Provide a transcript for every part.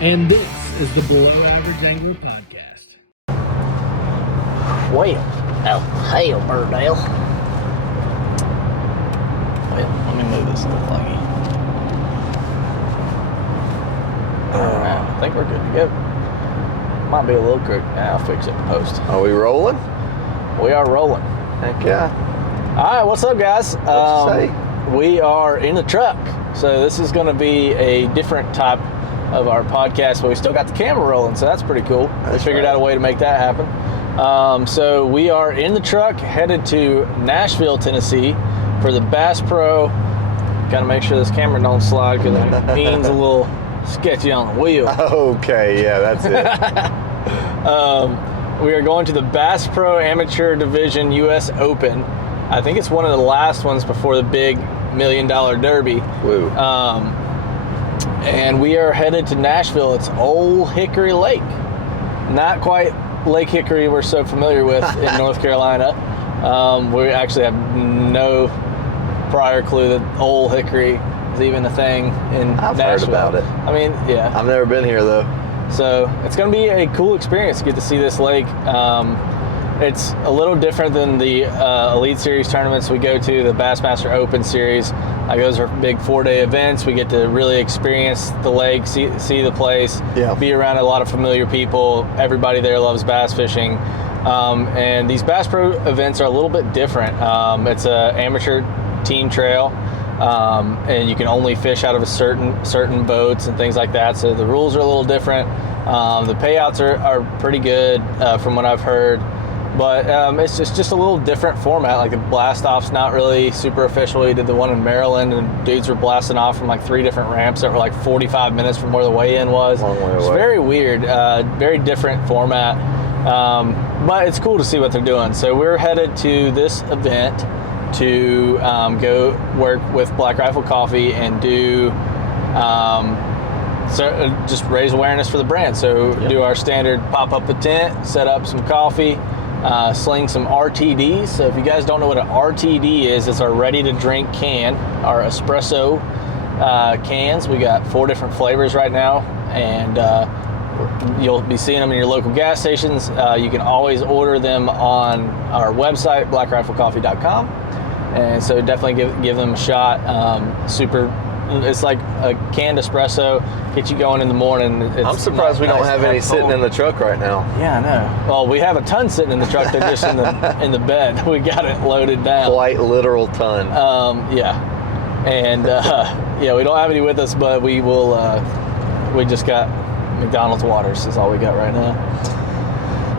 And this is the Below Average Angler Podcast. Well, oh, hell, Burdale. Well, let me move this little flaggy. Alright, I think we're good to go. Might be a little crook. I'll fix it in post. Are we rolling? We are rolling. Heck yeah. Alright, what's up, guys? What'd you say? We are in the truck. So this is going to be a different type of our podcast, but we still got the camera rolling, so that's pretty cool. We figured out a way to make that happen. So we are in the truck headed to Nashville, Tennessee for the Bass Pro. Gotta make sure this camera don't slide because the beam's a little sketchy on the wheel. Okay, yeah, that's it. We are going to the Bass Pro Amateur Division US Open. I think it's one of the last ones before the big $1 million Derby. Woo. And we are headed to Nashville. It's Old Hickory Lake. Not quite Lake Hickory we're so familiar with in North Carolina. We actually have no prior clue that Old Hickory is even a thing in I've Nashville. heard about it. I mean, yeah. I've never been here, though. So it's going to be a cool experience to get to see this lake. It's a little different than the Elite Series tournaments we go to, the Bassmaster Open Series. Those are big 4-day events. We get to really experience the lake, see the place, be around a lot of familiar people. Everybody there loves bass fishing. And these Bass Pro events are a little bit different. It's an amateur team trail, and you can only fish out of a certain boats and things like that. So the rules are a little different. The payouts are pretty good from what I've heard. But it's just a little different format. Like the blast off's not really super official. We did the one in Maryland, and dudes were blasting off from like 3 different ramps that were like 45 minutes from where the weigh-in was. Long way away. It's very weird, very different format. But it's cool to see what they're doing. So we're headed to this event to go work with Black Rifle Coffee and do just raise awareness for the brand. So do our standard pop up the tent, set up some coffee. Sling some RTDs. So if you guys don't know what an RTD is, it's our ready to drink can, our espresso cans. We got 4 different flavors right now, and you'll be seeing them in your local gas stations. You can always order them on our website, blackriflecoffee.com, and so definitely give them a shot. It's like a canned espresso, get you going in the morning. I'm surprised we don't have any sitting in the truck right now. Yeah, I know. Well, we have a ton sitting in the truck. They're just in the bed. We got it loaded down. Quite literal ton. Yeah. And we don't have any with us, but we will. We just got McDonald's waters is all we got right now.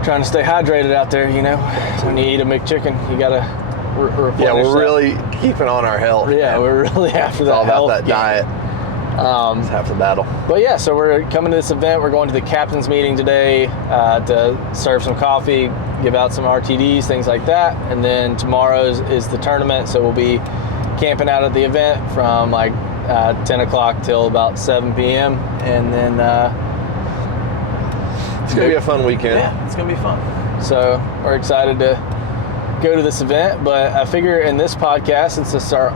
Trying to stay hydrated out there, you know. When you eat a McChicken, you gotta. Yeah, we're really keeping on our health. Yeah, we're really after that. It's all about that game. diet. It's half the battle. But yeah, so we're coming to this event. We're going to the captain's meeting today to serve some coffee, give out some RTDs, things like that. And then tomorrow is the tournament, so we'll be camping out at the event from like 10 o'clock till about 7 p.m. And then it's going to be a fun weekend. Yeah, it's going to be fun. So we're excited to go to this event, but I figure in this podcast, since it's our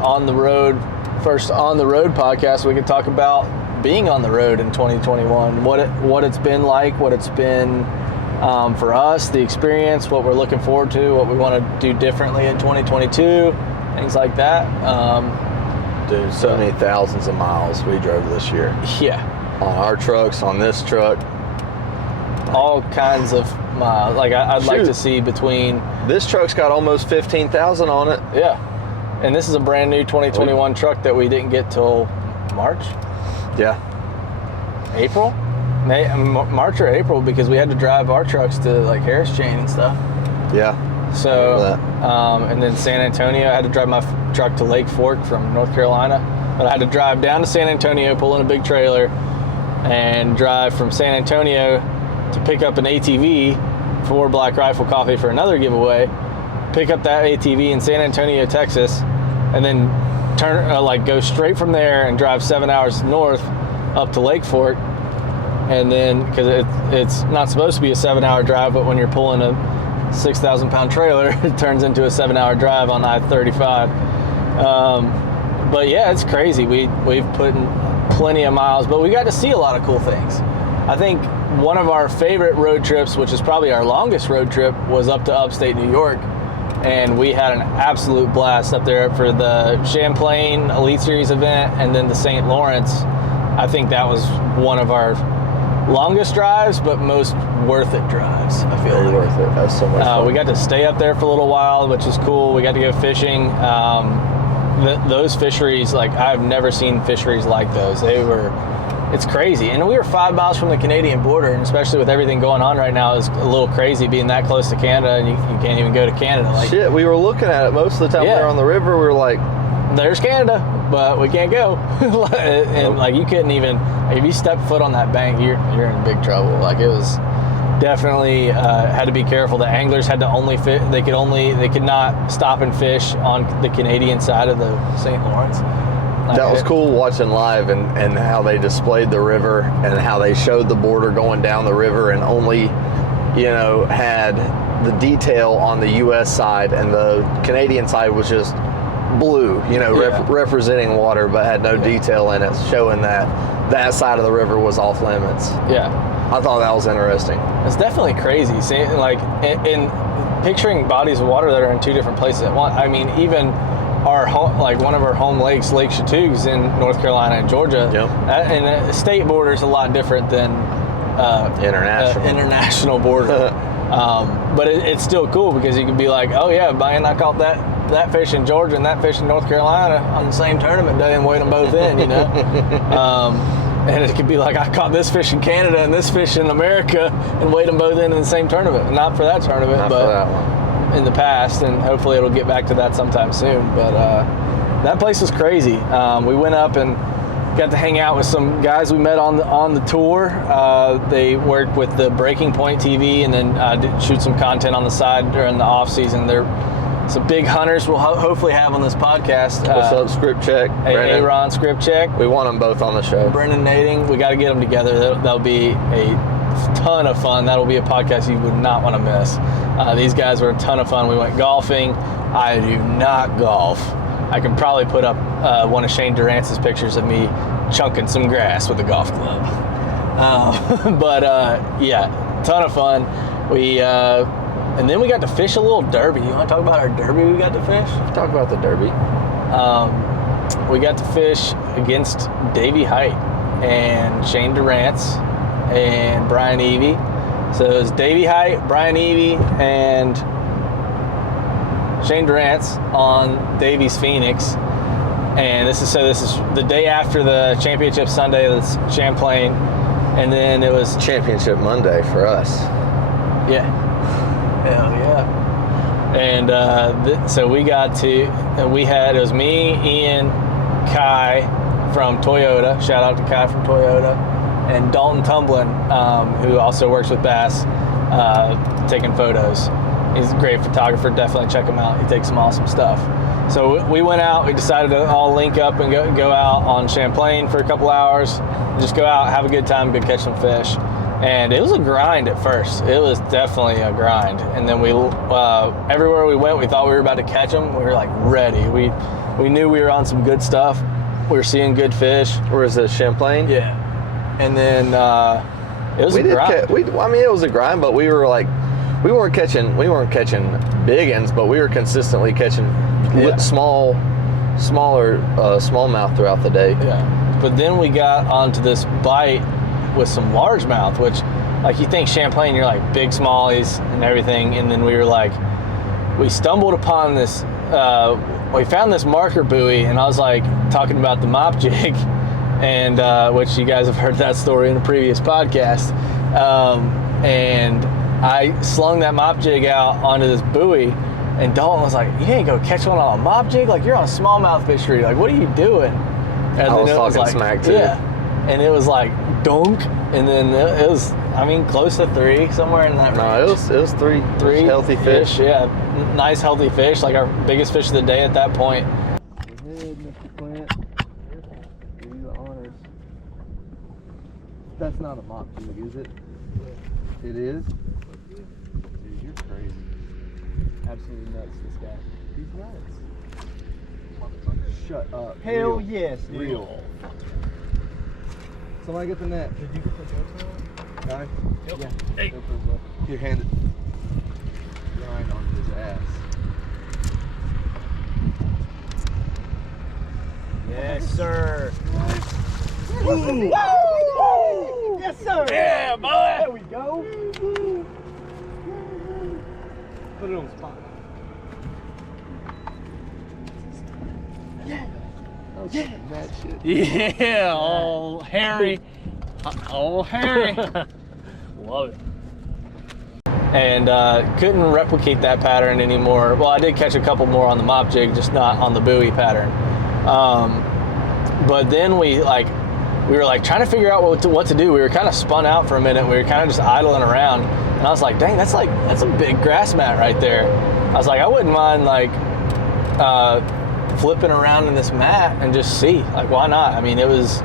first on the road podcast, we can talk about being on the road in 2021, what it's been like, what it's been for us, the experience, what we're looking forward to, what we want to do differently in 2022, things like that. Dude, so many thousands of miles we drove this year. Yeah. On our trucks, on this truck. All kinds of miles. Like I'd like to see between. This truck's got almost 15,000 on it. Yeah. And this is a brand new 2021 truck that we didn't get till March? Yeah. April? March or April, because we had to drive our trucks to like Harris Chain and stuff. Yeah. So, and then San Antonio, I had to drive my truck to Lake Fork from North Carolina. But I had to drive down to San Antonio, pull in a big trailer, and drive from San Antonio to pick up an ATV for Black Rifle Coffee for another giveaway, pick up that ATV in San Antonio, Texas, and then go straight from there and drive 7 hours north up to Lake Fork. And then, because it's not supposed to be a 7-hour drive, but when you're pulling a 6,000-pound trailer, it turns into a 7-hour drive on I-35. But yeah, it's crazy. We've put in plenty of miles, but we got to see a lot of cool things. I think one of our favorite road trips, which is probably our longest road trip, was up to upstate New York. And we had an absolute blast up there for the Champlain Elite Series event and then the St. Lawrence. I think that was one of our longest drives, but most worth it drives. I feel Very worth it. That's so much fun. we got to stay up there for a little while, which is cool. We got to go fishing. Those fisheries, like I've never seen fisheries like those. It's crazy. And we were 5 miles from the Canadian border, and especially with everything going on right now, it's a little crazy being that close to Canada, and you can't even go to Canada. Like, shit, we were looking at it most of the time we were on the river. We were like, there's Canada, but we can't go. And like you couldn't even, if you step foot on that bank, you're in big trouble. Like it was definitely had to be careful. The anglers had to only fish. They could not stop and fish on the Canadian side of the St. Lawrence. that was cool watching live and how they displayed the river and how they showed the border going down the river and only, had the detail on the U.S. side, and the Canadian side was just blue, representing water, but had no detail in it, showing that side of the river was off limits. Yeah. I thought that was interesting. It's definitely crazy. Seeing, like, in picturing bodies of water that are in two different places at once. I mean, even our home, like one of our home lakes, Lake Chattooga's in North Carolina and Georgia. Yep. And the state border is a lot different than international border. But it's still cool because you can be like, oh yeah, man, I caught that fish in Georgia and that fish in North Carolina on the same tournament day and weighed them both in, And it could be like, I caught this fish in Canada and this fish in America and weighed them both in the same tournament. Not for that tournament, Not but for that one. In the past, and hopefully it'll get back to that sometime soon. But that place was crazy. We went up and got to hang out with some guys we met on the tour. They work with the Breaking Point TV and then shoot some content on the side during the off season. They're some big hunters we'll hopefully have on this podcast. What's up, Script Check? Aaron, Script Check. We want them both on the show. Brendan Nading. We got to get them together. That'll be a ton of fun. That'll be a podcast you would not want to miss. These guys were a ton of fun. We went golfing. I do not golf. I can probably put up one of Shane Durrance's pictures of me chunking some grass with a golf club. Yeah, ton of fun. And then we got to fish a little derby. You want to talk about our derby we got to fish? Talk about the derby. We got to fish against Davy Hite and Shane Durrance and Brian Evie. So it was Davy Hite, Brian Evie, and Shane Durrance on Davy's Phoenix. And this is the day after the championship Sunday. That's Champlain. And then it was Championship Monday for us. Yeah. Hell yeah. And so we got to, it was me, Ian, Kai from Toyota. Shout out to Kai from Toyota. And Dalton Tumblin, who also works with Bass, taking photos. He's a great photographer. Definitely check him out. He takes some awesome stuff. So we went out. We decided to all link up and go out on Champlain for a couple hours. Just go out, have a good time, go catch some fish. And it was a grind at first. It was definitely a grind. And then we everywhere we went, we thought we were about to catch them. We were like ready. We knew we were on some good stuff. We were seeing good fish. Where is it, Champlain? Yeah. And then it was a grind. It was a grind, but we were like, we weren't catching big ones, but we were consistently catching smaller smallmouth throughout the day. Yeah. But then we got onto this bite with some largemouth, which, like, you think Champlain, you're like big smallies and everything, and then we stumbled upon this. We found this marker buoy, and I was like talking about the mop jig, and which you guys have heard that story in a previous podcast, and I slung that mop jig out onto this buoy, and Dalton was like, "You ain't go catch one on a mop jig? Like, you're on a smallmouth fishery. Like, what are you doing?" And I was talking smack too. Yeah, and it was like dunk, and then it was, close to 3, somewhere in that range. No, it was three healthy fish. Yeah, nice healthy fish, like our biggest fish of the day at that point. Go ahead, Mr. Clint. Give you the honors. That's not a mop jig, is it? It is? Dude, you're crazy. Absolutely nuts, this guy. He's nuts. Shut up. Hell Real. yes, Real. Somebody get the net. Did you get the GoPro? Guy? Yep. Yeah. Hey. Here, hand it. Grind on his ass. Yes, sir. Woo! Yes, sir. Yeah, boy. There we go. Put it on the spot. Yeah. Oh, yeah. That shit. Yeah, all hairy. All hairy. Love it. And couldn't replicate that pattern anymore. Well, I did catch a couple more on the mop jig, just not on the buoy pattern. But then we were like trying to figure out what to do. We were kind of spun out for a minute. We were kind of just idling around, and I was like, "Dang, that's a big grass mat right there." I was like, I wouldn't mind flipping around in this mat and just see. Like, why not? I mean, it was,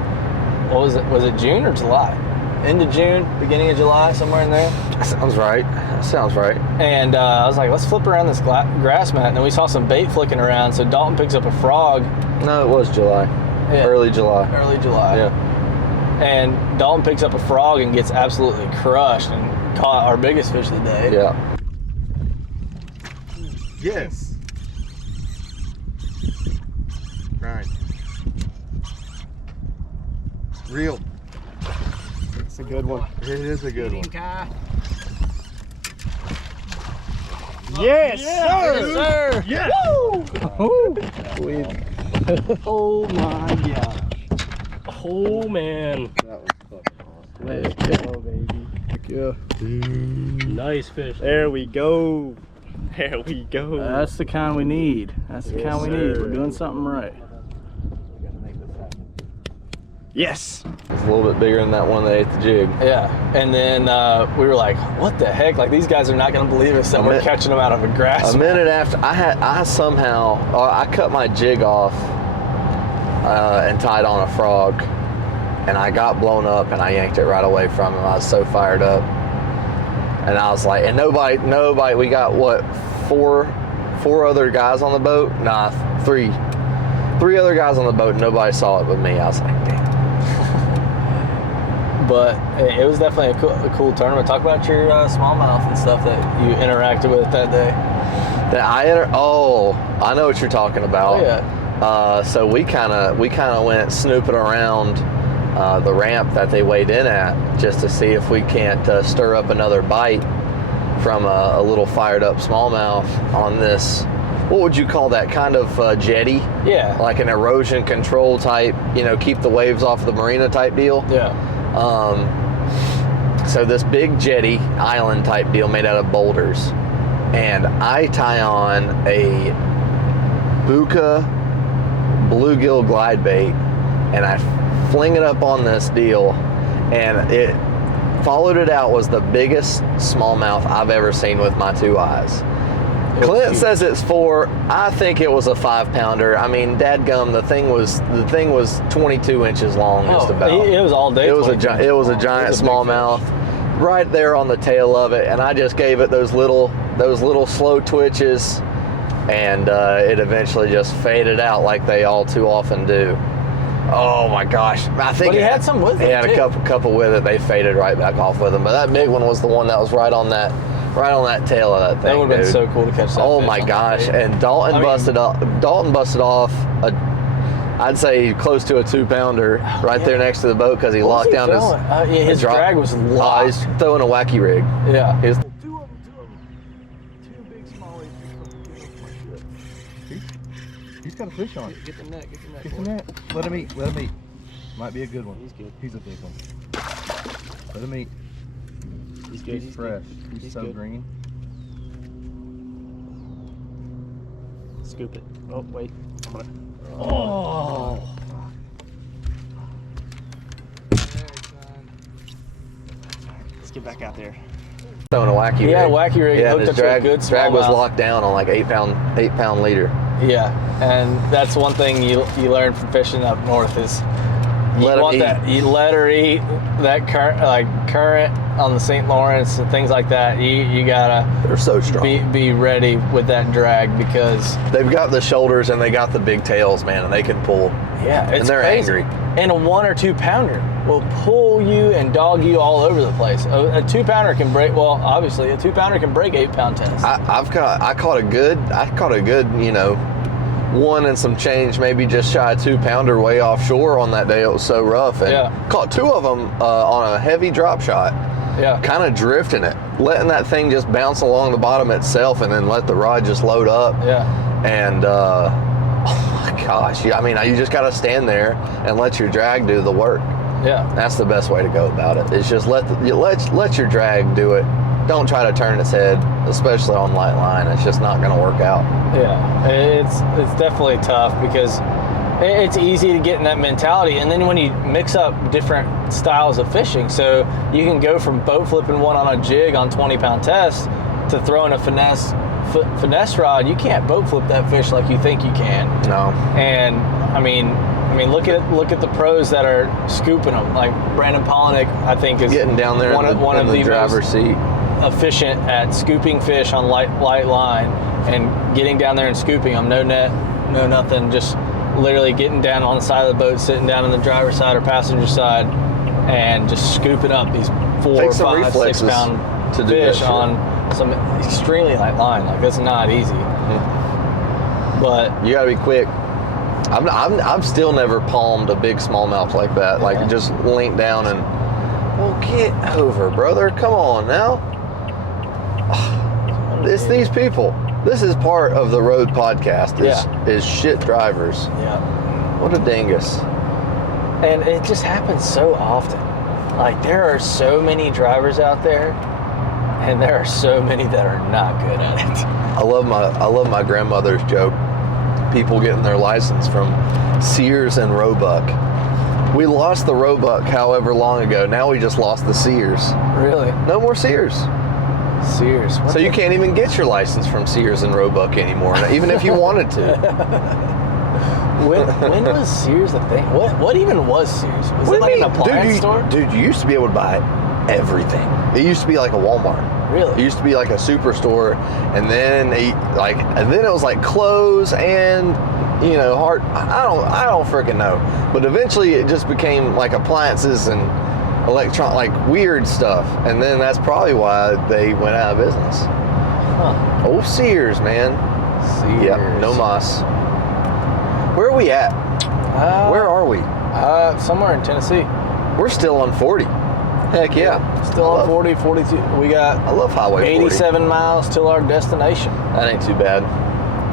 what was it? Was it June or July? End of June, beginning of July, somewhere in there. That sounds right. That sounds right. And I was like, let's flip around this grass mat. And then we saw some bait flicking around. So Dalton picks up a frog. No, it was July. Yeah. Early July. Early July. Yeah. And Dalton picks up a frog and gets absolutely crushed and caught our biggest fish of the day. Yeah. Yes. Right. Real. It's a good one. It is a good one. Yes, Yes, sir. Yes. Woo! Oh my gosh. Oh, man. That was fucking awesome. Let's go, baby. Yeah. Nice fish. There we go. There we go. That's the kind we need. That's the kind we need. sir. We're doing something right. Yes. It's a little bit bigger than that one that ate the jig. Yeah. And then we were like, what the heck? Like, these guys are not going to believe us that we're catching them out of a grass A mat. minute after, I cut my jig off and tied on a frog, and I got blown up and I yanked it right away from him. I was so fired up. And I was like, and nobody, we got what, four other guys on the boat? Nah, three other guys on the boat, and nobody saw it but me. I was like, damn. But it was definitely a cool tournament. Talk about your smallmouth and stuff that you interacted with that day. I know what you're talking about. Oh, yeah. So we kind of went snooping around the ramp that they weighed in at, just to see if we can't stir up another bite from a little fired up smallmouth on this. What would you call that, kind of jetty? Yeah. Like an erosion control type, keep the waves off the marina type deal. Yeah. So this big jetty island type deal made out of boulders, and I tie on a Buka bluegill glide bait, and I fling it up on this deal, and it followed it out was the biggest smallmouth I've ever seen with my two eyes. Clint says it's 4. I think it was a 5-pounder. I mean, dadgum, the thing was 22 inches long, just about. It was all day. It was a giant smallmouth right there on the tail of it, and I just gave it those little slow twitches, and it eventually just faded out like they all too often do. Oh my gosh! I think But he had some with it. He had too. a couple with it. They faded right back off with them, but that big one was the one that was right on that tail of that thing. That would have been dude. so cool to catch that. Oh fish my on gosh! that bait. And Dalton busted off I'd say close to a 2-pounder right there next to the boat, because he What was locked he down throwing? His drag was locked. He's throwing a wacky rig. Yeah. He was, Two of them. Two big smallies. He's got a fish on. Get the net. Get the net. Get the net. Let him eat. Let him eat. Might be a good one. He's good. He's a big one. Let him eat. He's good. He's fresh. Good. He's so good. green. Scoop it. Oh, wait. I'm gonna... Oh. Let's get back out there. throwing a wacky rig. Yeah, wacky rig. Yeah, Hooked his up to a drag, good drag was smallmouth. locked down on like 8-pound leader. Yeah, and that's one thing you learn from fishing up north is you Let 'em want eat. that. You let her eat that current on the St. Lawrence and things like that. You gotta They're so strong. be ready with that drag, because They've got the shoulders and they got the big tails, man, and they can pull. yeah, it's And they're crazy. angry. And a 1 or 2 pounder. will pull you and dog you all over the place. A 2-pounder can break. Well, obviously, a 2-pounder can break 8-pound test. I caught a good, 1 and some change, maybe just shy of 2-pounder way offshore on that day. It was so rough. And caught 2 of them on a heavy drop shot. Yeah. Kind of drifting it, letting that thing just bounce along the bottom itself, and then let the rod just load up. Yeah. And oh my gosh, you just got to stand there and let your drag do the work. Yeah. That's the best way to go about it. It's just let your drag do it. Don't try to turn its head, especially on light line. It's just not going to work out. Yeah, it's definitely tough because it's easy to get in that mentality, and then when you mix up different styles of fishing, so you can go from boat flipping one on a jig on 20-pound test to throwing a finesse rod. You can't boat flip that fish like you think you can. No. And I mean, look at the pros that are scooping them. Like Brandon Palaniuk, I think is getting down there one of the driver's seat, efficient at scooping fish on light line and getting down there and scooping them. No net, no nothing, just literally getting down on the side of the boat, sitting down on the driver's side or passenger side, and just scooping up these 4, 5, 6 pound fish on some extremely light line. Like, that's not easy. But you gotta be quick. I've still never palmed a big smallmouth like that. Like, just leaned down and, well, get over, brother. Come on now. It's these people. This is part of the road podcast. Is shit drivers. Yeah. What a dingus. And it just happens so often. Like, there are so many drivers out there, and there are so many that are not good at it. I love my grandmother's joke. People getting their license from Sears and Roebuck. We lost the Roebuck however long ago. Now we just lost the Sears. Really? No more Sears. Sears. So you can't even get your license from Sears and Roebuck anymore, even if you wanted to. When was Sears a thing? What even was Sears? Was it like an appliance store? Dude, you used to be able to buy everything. It used to be like a Walmart. Really? It used to be like a superstore, and then it was like clothes and hard. I don't freaking know. But eventually it just became like appliances and like weird stuff, and then that's probably why they went out of business. Huh. Oh, Sears, man. Sears. Yep, no mas. Where are we at? Where are we? Somewhere in Tennessee. We're still on 40. Heck yeah. Still on 40, 42. I love Highway 40. 87 miles till our destination. That ain't too bad.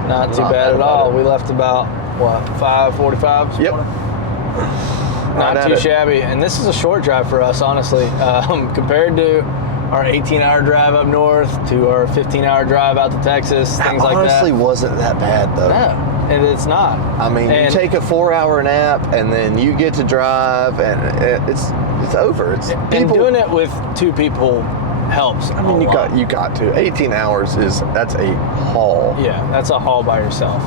Not too bad at all. We left about, 5:45? Yep. Not too shabby. And this is a short drive for us, honestly. Compared to our 18-hour drive up north to our 15-hour drive out to Texas, things like that. Honestly wasn't that bad, though. No, and it's not. I mean, you take a 4-hour nap, and then you get to drive, and it's over. And doing it with 2 people helps. I mean, you got to. 18 hours that's a haul. Yeah, that's a haul by yourself.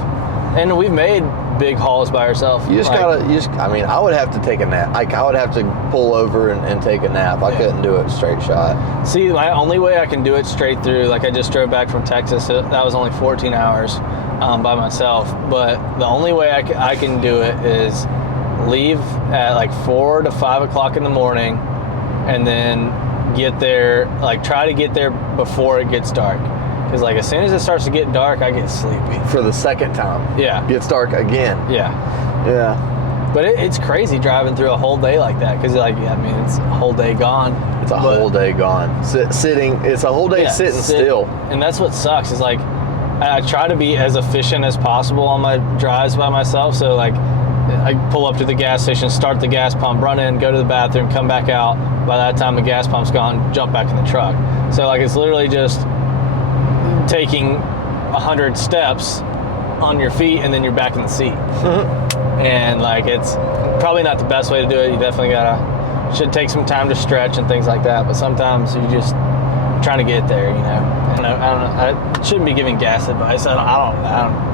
And we've made big hauls by ourselves. I would have to take a nap. Like, I would have to pull over and take a nap. I couldn't do it straight shot. See, my only way I can do it straight through, like I just drove back from Texas, that was only 14 hours by myself. But the only way I can do it is leave at like 4 to 5 o'clock in the morning, and then get there, like try to get there before it gets dark. Because like as soon as it starts to get dark, I get sleepy. For the second time. Yeah. Gets dark again. Yeah. Yeah. But it's crazy driving through a whole day like that. Because it's a whole day gone. It's a whole day gone. Sitting. It's a whole day sitting still. And that's what sucks. Is like I try to be as efficient as possible on my drives by myself. So like I pull up to the gas station, start the gas pump, run in, go to the bathroom, come back out. By that time the gas pump's gone, jump back in the truck. So like it's literally just taking 100 steps on your feet, and then you're back in the seat. And like it's probably not the best way to do it. You definitely should take some time to stretch and things like that. But sometimes you just trying to get there, I don't know. I shouldn't be giving gas advice. I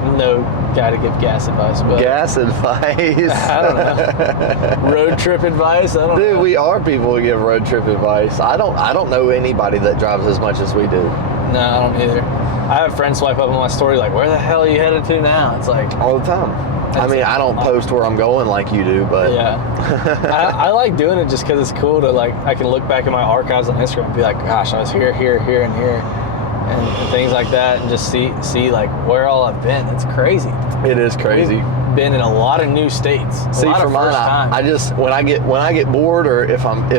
don't know guy to give gas advice. But gas advice. I don't know. Road trip advice. I don't know. Dude, we are people who give road trip advice. I don't know anybody that drives as much as we do. No, I don't either. I have friends swipe up on my story like, where the hell are you headed to now? It's like, All the time. I mean, I don't post where I'm going like you do, but yeah. I like doing it just because it's cool to like, I can look back at my archives on Instagram and be like, gosh, I was here, and here, and things like that, and just see like where all I've been. It's crazy. it is crazy. We've been in a lot of new states. See, for mine, I just when I get bored, or if I'm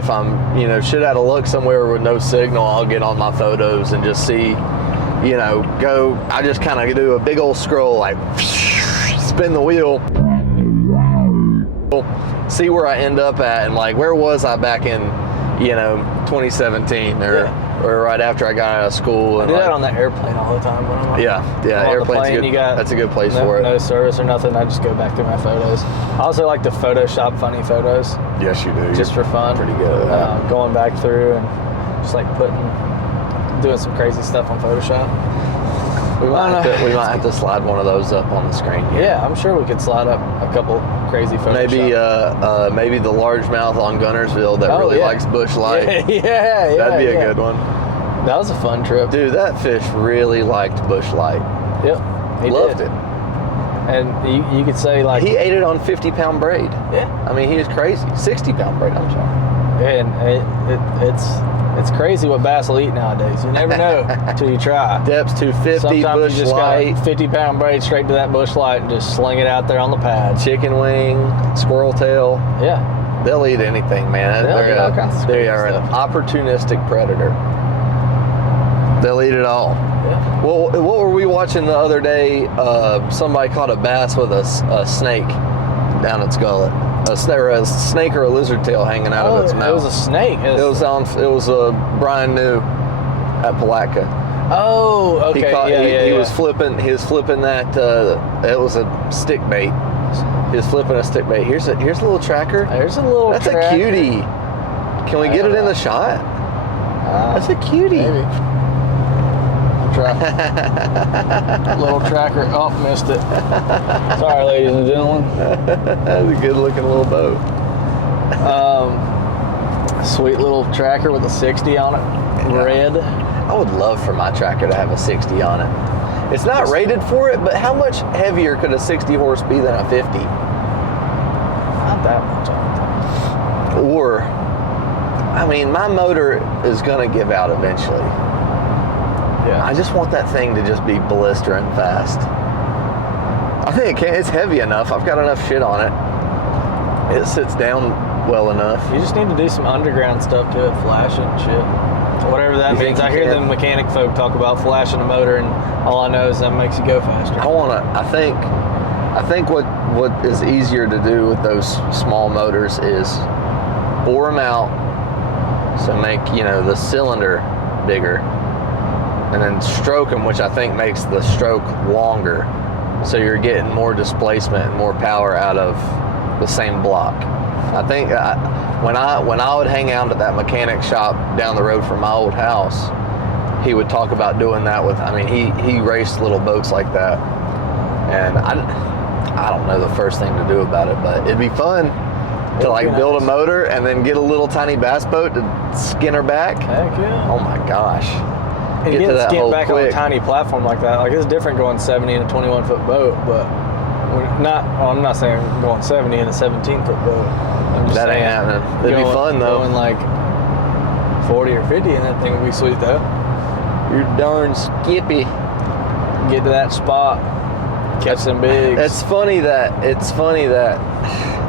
shit out of luck somewhere with no signal, I'll get on my photos and just see, go. I just kind of do a big old scroll, like spin the wheel, see where I end up at, and like where was I back in 2017 or right after I got out of school. And I do that on the airplane all the time. When I'm airplane's good. That's a good place for it. No service or nothing. I just go back through my photos. I also like to Photoshop funny photos. Yes, you do. Just for fun. Pretty good at that. Going back through and just like doing some crazy stuff on Photoshop. We might have to slide one of those up on the screen here. Yeah, I'm sure we could slide up a couple crazy Photoshop. Maybe the largemouth on Gunnersville that really likes Bush Light. Yeah. That'd be a good one. That was a fun trip. Dude, that fish really liked Bush Light. Yep. He loved did. it. And you could say like... He ate it on 50-pound braid. Yeah. I mean, he was crazy. 60-pound braid, I'm sorry. And it's crazy what bass will eat nowadays. You never know until you try. Depths 250, Sometimes Bush you just Light. got 50-pound braid straight to that Bush Light and just sling it out there on the pad. Chicken wing, squirrel tail. Yeah. They'll eat anything, man. They'll eat all kinds of They are an opportunistic predator. They'll eat it all. Yeah. Well, what were we watching the other day? Somebody caught a bass with a snake down its gullet. A snake or a lizard tail hanging out of its mouth. It was a snake. It was Brian New at Palaniuk. Oh, okay. He was flipping that. It was a stick bait. He was flipping a stick bait. Here's a little tracker. There's a little. That's tracker. a cutie. Can we get it in the shot? That's a cutie. Maybe. I'll try. Little tracker. Oh, missed it. Sorry, ladies and gentlemen. That's a good looking little boat. Sweet little tracker with a 60 on it. Red. I would love for my tracker to have a 60 on it. It's not rated for it, but how much heavier could a 60 horse be than a 50? Not that much, I don't think. Or, I mean, my motor is going to give out eventually. Yeah. I just want that thing to just be blistering fast. I think it can. It's heavy enough. I've got enough shit on it. It sits down well enough. You just need to do some underground stuff to it, flashing and shit. Whatever that means. I hear the mechanic folk talk about flashing a motor, and all I know is that makes you go faster. I think what is easier to do with those small motors is bore them out, so make the cylinder bigger, and then stroke them, which I think makes the stroke longer, so you're getting more displacement and more power out of the same block. I think when I would hang out at that mechanic shop down the road from my old house, he would talk about doing that with. I mean, he raced little boats like that, and I don't know the first thing to do about it, but it'd be fun to like build a motor and then get a little tiny bass boat to skin her back. Heck yeah. Oh my gosh. And Get to getting that skinned hole back on a quick. tiny platform like that, like it's different going 70 in a 21-foot boat, but I'm not saying going 70 in a 17-foot boat. I'm just That saying ain't happening. It'd be fun though. Going like 40 or 50 in that thing would be sweet though. You're darn skippy. Get to that spot, catch some bigs. It's funny that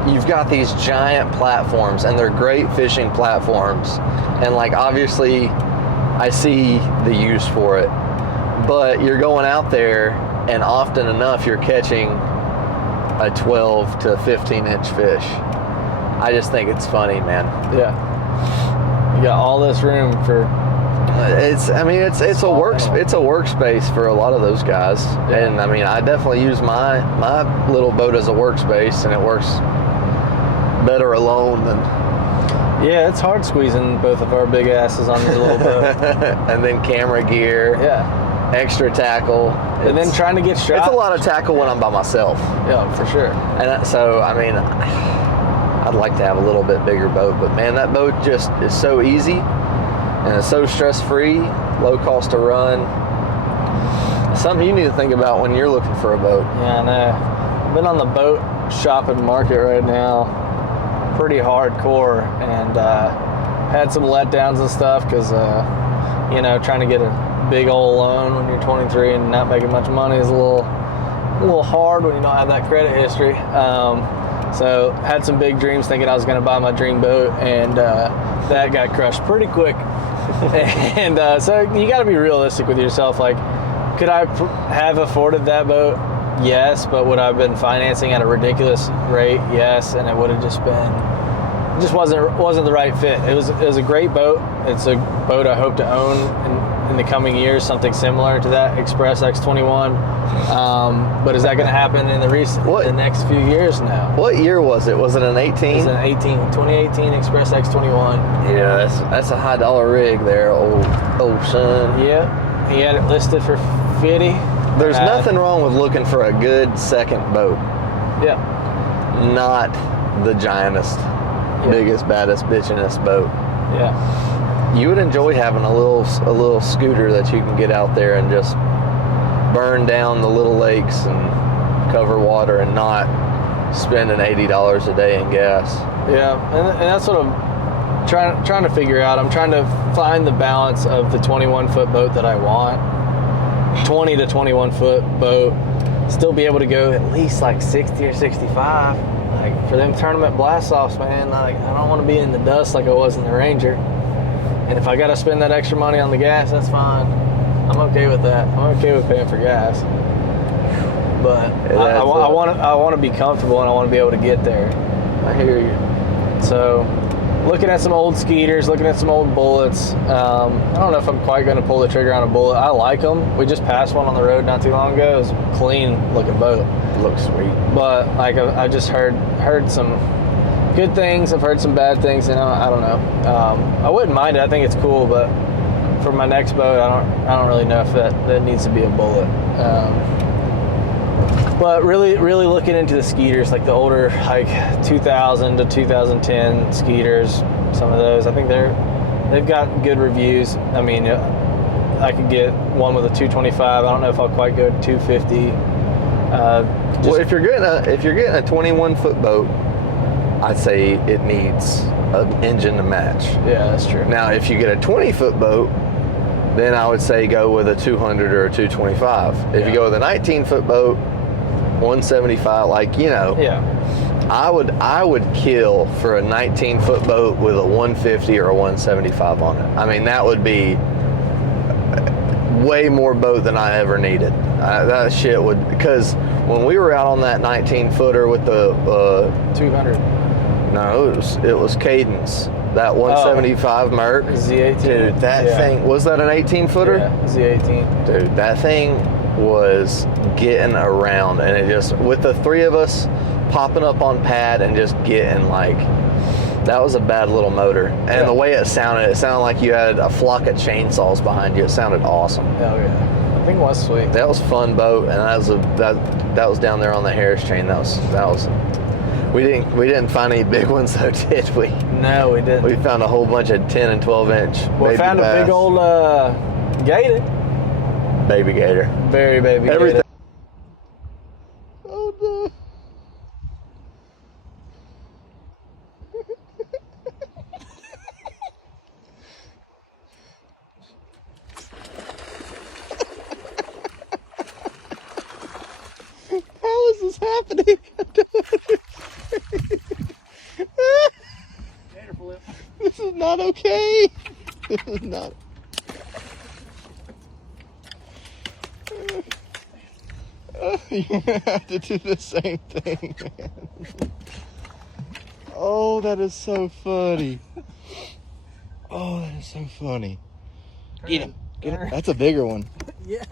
you've got these giant platforms, and they're great fishing platforms, and like obviously I see the use for it, but you're going out there and often enough you're catching a 12 to 15 inch fish. I just think it's funny, man. Yeah. You got all this room for. It's a workspace for a lot of those guys, and I mean I definitely use my little boat as a workspace, and it works better alone than. Yeah, it's hard squeezing both of our big asses on your little boat. And then camera gear, extra tackle, And then trying to get shots. It's a lot of tackle when I'm by myself. Yeah, for sure. And so, I mean, I'd like to have a little bit bigger boat, but man, that boat just is so easy. and it's so stress-free, low cost to run. Something you need to think about when you're looking for a boat. Yeah, I know. I've been on the boat shopping market right now, pretty hardcore, and had some letdowns and stuff because, you know, trying to get a big old loan when you're 23 and not making much money is a little hard when you don't have that credit history. So had some big dreams thinking I was going to buy my dream boat, and that got crushed pretty quick. And so you got to be realistic with yourself. Like, could I have afforded that boat? Yes, but would I have been financing at a ridiculous rate? Yes, and it would have just been, it just wasn't the right fit. It was a great boat. It's a boat I hope to own in the coming years, something similar to that Express X21. But is that going to happen in the next few years now? What year was it? Was it an 18? It's an 2018 Express X21. Yeah, that's a high dollar rig there, old son. Yeah, he had it listed for 50. There's nothing wrong with looking for a good second boat. Yeah. Not the giantest, biggest, baddest, bitchinest boat. Yeah. You would enjoy having a little scooter that you can get out there and just burn down the little lakes and cover water and not spending $80 a day in gas. Yeah, and that's what I'm trying to figure out. I'm trying to find the balance of the 21-foot boat that I want. 20 to 21-foot boat, still be able to go at least like 60 or 65. Like for them tournament blast-offs, man, like I don't want to be in the dust like I was in the Ranger. And if I got to spend that extra money on the gas, that's fine. I'm okay with that. I'm okay with paying for gas. But I want to be comfortable, and I want to be able to get there. I hear you. So, looking at some old Skeeters, looking at some old Bullets. I don't know if I'm quite going to pull the trigger on a Bullet. I like them. We just passed one on the road not too long ago. It was a clean looking boat. It looks sweet. But like I just heard some good things. I've heard some bad things. You know, I don't know. I wouldn't mind it. I think it's cool, but for my next boat, I don't really know if that needs to be a Bullet. But really looking into the Skeeters, like the older, like 2000 to 2010 Skeeters, some of those, I think they've got good reviews. I mean, I could get one with a 225. I don't know if I'll quite go to 250. Well, if you're getting a 21-foot boat, I'd say it needs an engine to match. Yeah, that's true. Now, if you get a 20-foot boat, then I would say go with a 200 or a 225. If you go with a 19-foot boat, 175, like, you know. Yeah. I would kill for a 19-foot boat with a 150 or a 175 on it. I mean, that would be way more boat than I ever needed. That shit would, because when we were out on that 19-footer with the 200. No, it was Cadence. That 175 Merc. Z18. Dude, that thing, was that an 18-footer? Yeah, Z18. Dude, that thing was getting around, and it just, with the three of us popping up on pad and just getting like, that was a bad little motor. And the way it sounded like you had a flock of chainsaws behind you. It sounded awesome. Oh yeah, that thing was sweet. That was a fun boat, and that was down there on the Harris chain. That was. We didn't find any big ones though, did we? No, we didn't. We found a whole bunch of 10 and 12 inch. We found a big old gator. Baby gator. Very baby Everything. gator. Oh no. How is this happening? I don't understand. This is not okay. This is not. You're gonna have to do the same thing, man. Oh, that is so funny. Oh, that is so funny. Get him. Get him. That's a bigger one. Yeah.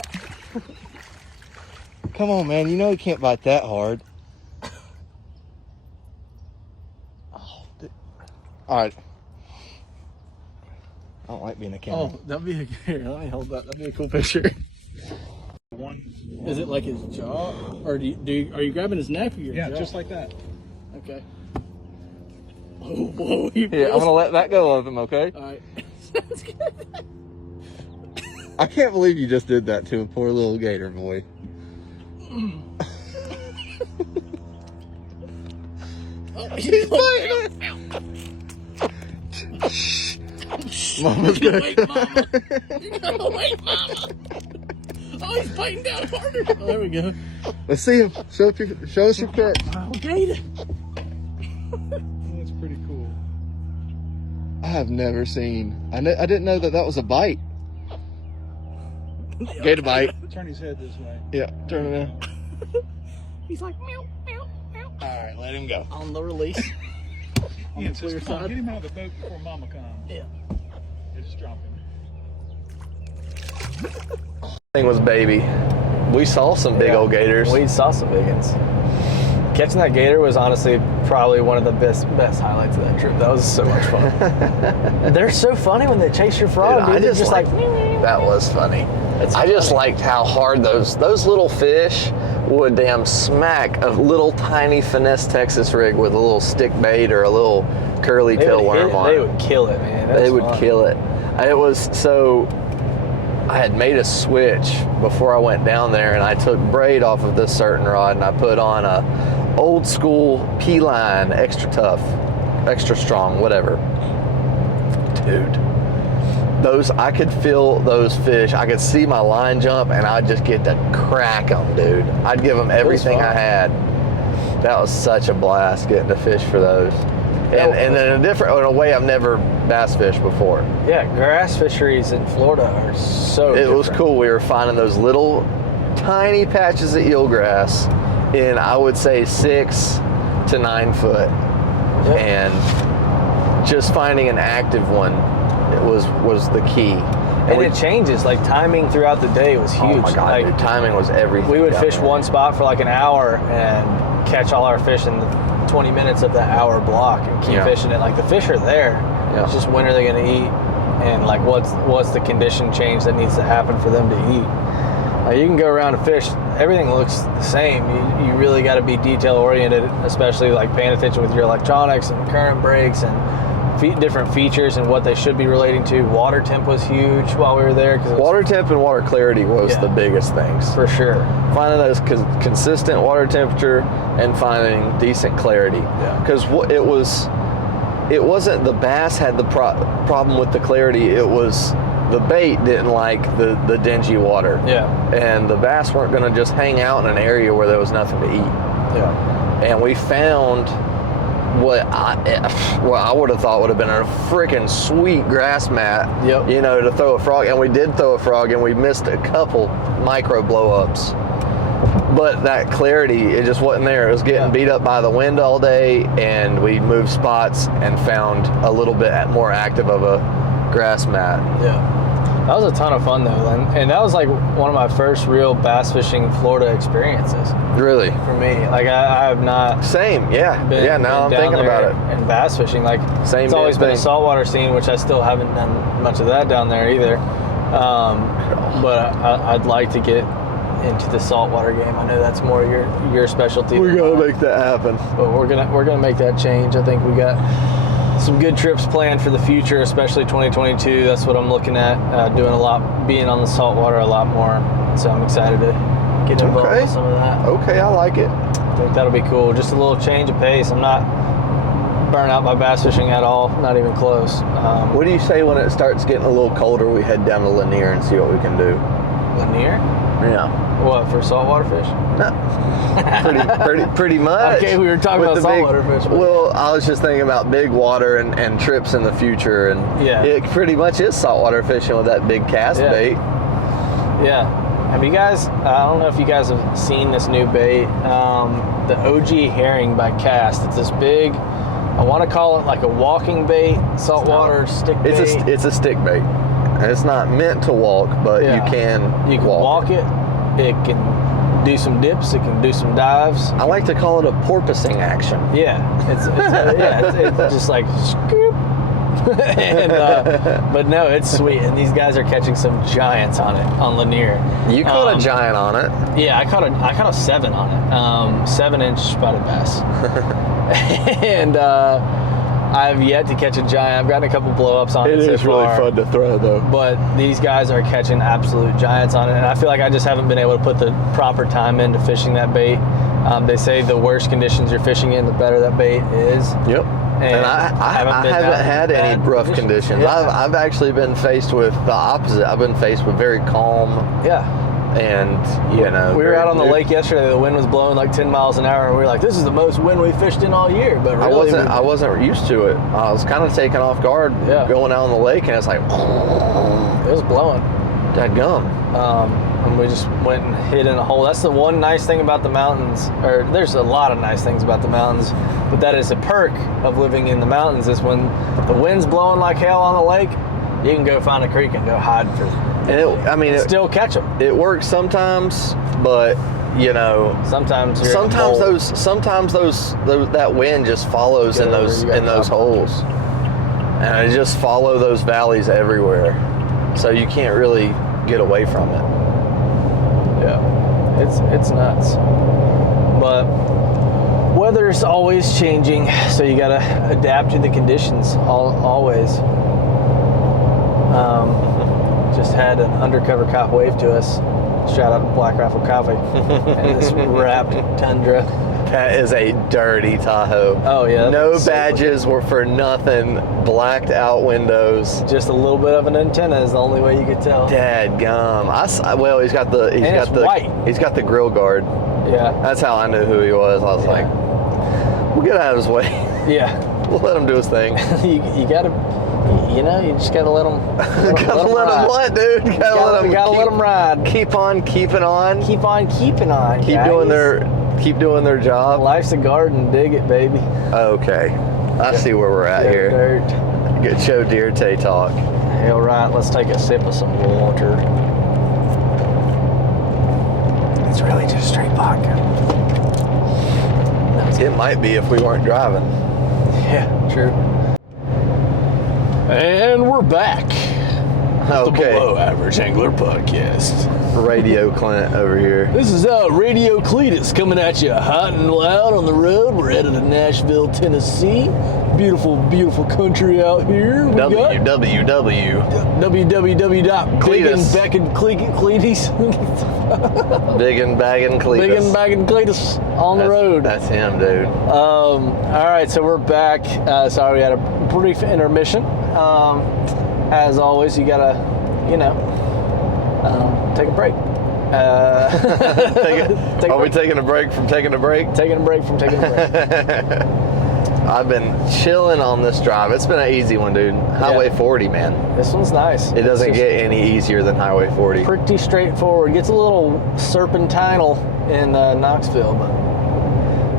Come on, man. You know you can't bite that hard. Oh, all right. I don't like being a camera. Oh, that'd be here. Let me hold that. That'd be a cool picture. Is it like his jaw, or are you grabbing his neck or your jaw? Yeah, just like that. Okay. Whoa, Yeah, I'm gonna let that go of him, okay? All right. I can't believe you just did that to a poor little gator boy. He's biting it. Mama's gonna wait, Mama. You gotta wait, Mama. Oh, he's biting down harder. Oh, there we go. Let's see him. Show us your catch. Oh, gator. That's pretty cool. I have never seen. I didn't know that was a bite. Gator bite. Turn his head this way. Yeah, turn it around. He's like, meow, meow, meow. All right, let him go. On the release. Yeah, just come on, get him out of the boat before Mama comes. Yeah. Just drop him. Thing was baby. We saw some big old gators. We saw some big ones. Catching that gator was honestly probably one of the best highlights of that trip. That was so much fun. They're so funny when they chase your frog. Dude, Dude. I just like that was funny. I just liked how hard those little fish would damn smack a little tiny finesse Texas rig with a little stick bait or a little curly tail worm on They it. would kill it, man. They would kill it. It was so. I had made a switch before I went down there, and I took braid off of this certain rod, and I put on a old school P-line, extra tough, extra strong, whatever. Dude, I could feel those fish. I could see my line jump, and I'd just get to crack them, dude. I'd give them everything I had. That was such a blast getting to fish for those. And in a way I've never bass fished before. Yeah, grass fisheries in Florida are so It different. was cool. We were finding those little tiny patches of eelgrass in, I would say, 6 to 9 foot. Yep. And just finding an active one was the key. And it changes, like timing throughout the day was huge. Oh my God, like, dude, timing was everything. we would down fish there. one spot for like an hour and catch all our fish in the 20 minutes of that hour block and keep fishing it. Like the fish are there. Yeah. It's just when are they going to eat, and like what's the condition change that needs to happen for them to eat. Like you can go around and fish, everything looks the same. You really got to be detail oriented, especially like paying attention with your electronics and current breaks and different features and what they should be relating to. Water temp was huge while we were there. Water temp and water clarity was the biggest things. For sure. Finding those consistent water temperature and finding decent clarity. Yeah. Because it wasn't the bass had the problem with the clarity. It was the bait didn't like the dingy water. Yeah. And the bass weren't going to just hang out in an area where there was nothing to eat. Yeah. And we found what I would have thought would have been a freaking sweet grass mat, Yep. to throw a frog. And we did throw a frog, and we missed a couple micro blow-ups. But that clarity, it just wasn't there. It was getting beat up by the wind all day, and we moved spots and found a little bit more active of a grass mat. Yeah. That was a ton of fun though, and that was like one of my first real bass fishing Florida experiences Really? for me. Like I have not Same, yeah. been, Now I'm been down thinking there about it. and bass fishing. Like Same it's always damn been a thing. saltwater scene, which I still haven't done much of that down there either. But I'd like to get into the saltwater game. I know that's more your specialty. We than gotta mine. make that happen. But we're gonna make that change. I think we got some good trips planned for the future, especially 2022. That's what I'm looking at, doing a lot, being on the saltwater a lot more. So I'm excited to get involved with some of that. Okay, I like it. I think that'll be cool. Just a little change of pace. I'm not burnt out by bass fishing at all, not even close. What do you say when it starts getting a little colder, we head down to Lanier and see what we can do? Lanier? Yeah. What, for saltwater fish? Pretty much. Okay, we were talking With about the saltwater fish. but- Well, I was just thinking about big water and trips in the future, and Yeah. it pretty much is saltwater fishing with that big cast Yeah. bait. Yeah. Have you guys, I don't know if you guys have seen this new bait, the OG herring by Cast. It's this big, I want to call it like a walking bait, saltwater stick bait. It's a stick bait. It's not meant to walk, but Yeah. you can walk it. It can do some dips. It can do some dives. I like to call it a porpoising action. Yeah, it's just like scoop. And, but no, it's sweet. And these guys are catching some giants on it on Lanier. You caught a giant on it. Yeah, I caught a 7 on it. 7-inch spotted bass. And I've yet to catch a giant. I've gotten a couple blow-ups on it so far. to throw, though. But these guys are catching absolute giants on it, and I feel like I just haven't been able to put the proper time into fishing that bait. They say the worse conditions you're fishing in, the better that bait is. Yep. And I haven't had any rough conditions. Yeah. I've actually been faced with the opposite. I've been faced with very calm. Yeah. And, you know. We were out on the lake yesterday. The wind was blowing like 10 miles an hour, and we were like, this is the most wind we fished in all year. But really, I wasn't used to it. I was kind of taken off guard going out on the lake, and it's like, it was blowing. Dadgum. And we just went and hid in a hole. That's the one nice thing about the mountains, or there's a lot of nice things about the mountains, but that is a perk of living in the mountains, is when the wind's blowing like hell on the lake, you can go find a creek and go hide for And still catch them. It works sometimes, but you know, sometimes that wind just follows in those holes, and it just follow those valleys everywhere, so you can't really get away from it. Yeah, it's nuts, but weather's always changing, so you gotta adapt to the conditions always. Just had an undercover cop wave to us. Shout out to Black Rifle Coffee and this wrapped Tundra. That is a dirty Tahoe. Oh yeah. No badges were for nothing. Blacked out windows. Just a little bit of an antenna is the only way you could tell. Dadgum. Well, he's got the grill guard. Yeah. That's how I knew who he was. I was like, we'll get out of his way. Yeah. We'll let him do his thing. you gotta, you just gotta let him. Gotta let him what, dude? Gotta let him ride. Keep on keeping on. Keep on keeping on. Keep doing their job. Life's a garden. Dig it, baby. Okay. I see where we're at here. Dirt. Good show, dear Tay Talk. Hell right. Let's take a sip of some water. It's really just straight vodka. It might be if we weren't driving. Yeah, true. And we're back. The Below Average Angler Podcast. Radio Clint over here. This is Radio Cletus coming at you hot and loud on the road. We're headed to Nashville, Tennessee. Beautiful, beautiful country out here. www.biggandbaggingcletus. Big and bagging Cletus. Big and bagging Cletus on the road. That's him, dude. All right, so we're back. Sorry, we had a brief intermission. As always, you gotta, take a break. Are we taking a break from taking a break? Taking a break from taking a break. I've been chilling on this drive. It's been an easy one, dude. Highway 40, man. This one's nice. It doesn't get any easier than Highway 40. Pretty straightforward. Gets a little serpentinal in Knoxville, but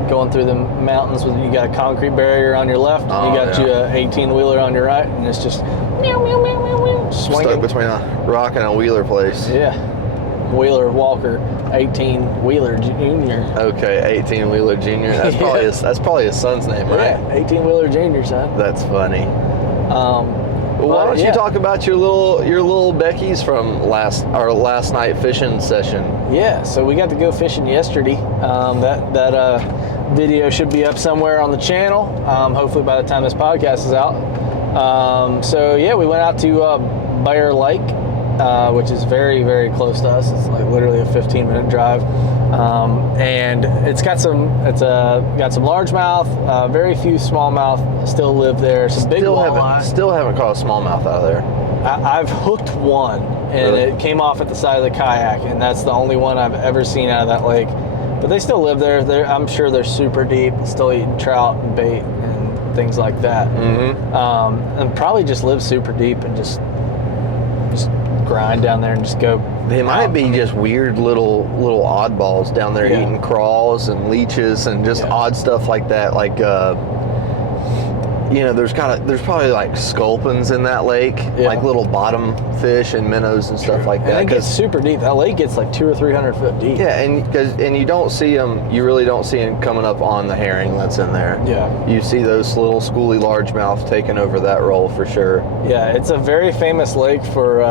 going through the mountains, you got a concrete barrier on your left, and you got your 18-wheeler on your right, and it's just meow, meow, meow, meow, meow, swinging. Stuck between a rock and a wheeler place. Yeah. Wheeler Walker, 18-wheeler junior. Okay, 18-wheeler junior. That's probably his son's name, right? Yeah, 18-wheeler junior, son. That's funny. Why don't you talk about your little Beckies from our last night fishing session? Yeah, so we got to go fishing yesterday. That video should be up somewhere on the channel. Hopefully by the time this podcast is out. We went out to Bear Lake, which is very, very close to us. It's like literally a 15-minute drive, and it's got some largemouth. Very few smallmouth still live there. Some big walleye. Still haven't caught a smallmouth out of there. I've hooked one, and It came off at the side of the kayak, and that's the only one I've ever seen out of that lake. But they still live there. I'm sure they're super deep, still eating trout and bait and things like that. Mm-hmm. And probably just live super deep and just grind down there and just go. They might be just weird little oddballs down there eating craws and leeches and just odd stuff like that. Like, there's probably like sculpins in that lake, like little bottom fish and minnows and stuff like that. And it gets super deep. That lake gets like 200 or 300 foot deep. Yeah, and you don't see them. You really don't see them coming up on the herring that's in there. Yeah, you see those little schooly largemouth taking over that role for sure. Yeah, it's a very famous lake for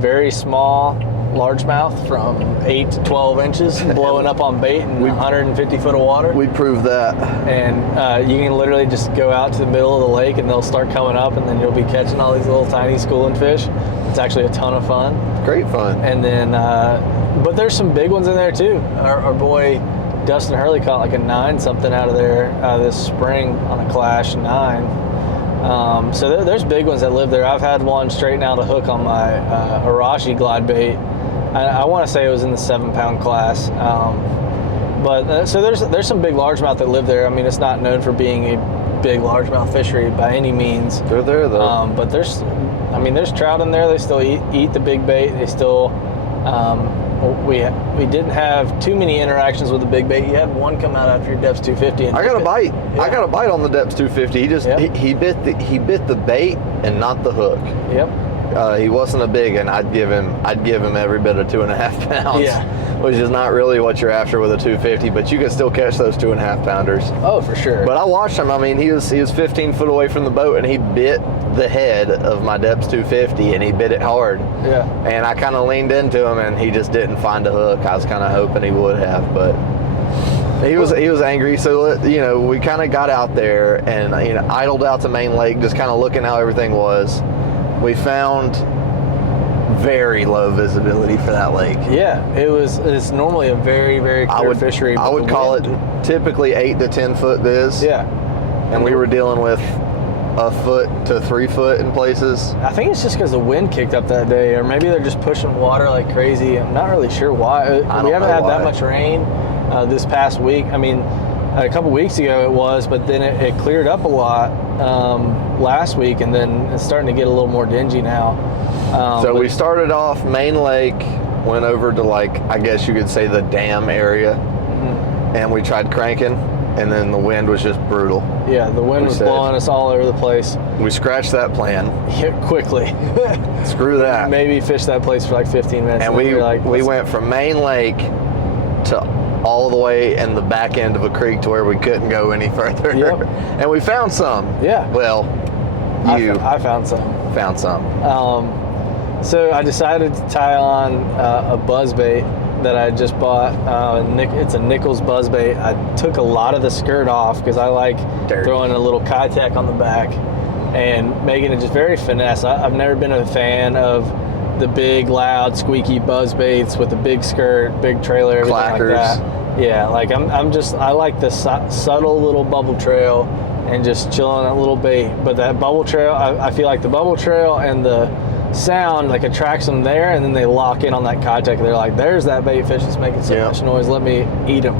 very small largemouth from 8 to 12 inches blowing up on bait in 150 foot of water. We proved that. And you can literally just go out to the middle of the lake and they'll start coming up, and then you'll be catching all these little tiny schooling fish. It's actually a ton of fun. Great fun. And then, but there's some big ones in there too. Our boy Dustin Hurley caught like a 9 something out of there this spring on a Clash 9. So there's big ones that live there. I've had one straighten out a hook on my Arashi glide bait. I want to say it was in the 7-pound class. So there's some big largemouth that live there. I mean, it's not known for being a big largemouth fishery by any means. They're there though. But there's trout in there. They still eat the big bait. They still. We didn't have too many interactions with the big bait. You had one come out after your depth's 250. And I got a bite. Yeah. I got a bite on the depth's 250. He just he bit the bait and not the hook. Yep. He wasn't a big, and I'd give him every bit of 2.5 pounds. Yeah. Which is not really what you're after with a 250, but you can still catch those 2.5 pounders. Oh, for sure. But I watched him. I mean, he was 15 foot away from the boat, and he bit the head of my depth's 250, and he bit it hard. Yeah. And I kind of leaned into him, and he just didn't find a hook. I was kind of hoping he would have, but he was angry. So we kind of got out there and idled out to Main Lake, just kind of looking how everything was. We found very low visibility for that lake. Yeah, it's normally a very, very clear fishery. I would call it typically 8 to 10 foot viz. Yeah. And we were dealing with a foot to 3 foot in places. I think it's just because the wind kicked up that day, or maybe they're just pushing water like crazy. I'm not really sure why. We haven't had that much rain this past week. I mean, a couple weeks ago it was, but then it cleared up a lot last week, and then it's starting to get a little more dingy now. So we started off Main Lake, went over to I guess you could say the dam area, and we tried cranking, and then the wind was just brutal. Yeah, the wind was blowing us all over the place. We scratched that plan. Yeah, quickly. Screw that. Maybe fish that place for like 15 minutes. And we went from Main Lake to all the way in the back end of a creek to where we couldn't go any further. Yep. And we found some. Yeah. Well, I found some. Found some. So I decided to tie on a buzzbait that I just bought. It's a Nichols buzzbait. I took a lot of the skirt off because I like throwing a little Kitech on the back and making it just very finesse. I've never been a fan of the big, loud, squeaky buzzbaits with the big skirt, big trailer, everything Clackers. like that. Yeah, like I like the subtle little bubble trail and just chilling that little bait. But that bubble trail, I feel like the bubble trail and the sound attracts them there, and then they lock in on that Kitech. They're like, there's that bait fish that's making so much noise, let me eat him.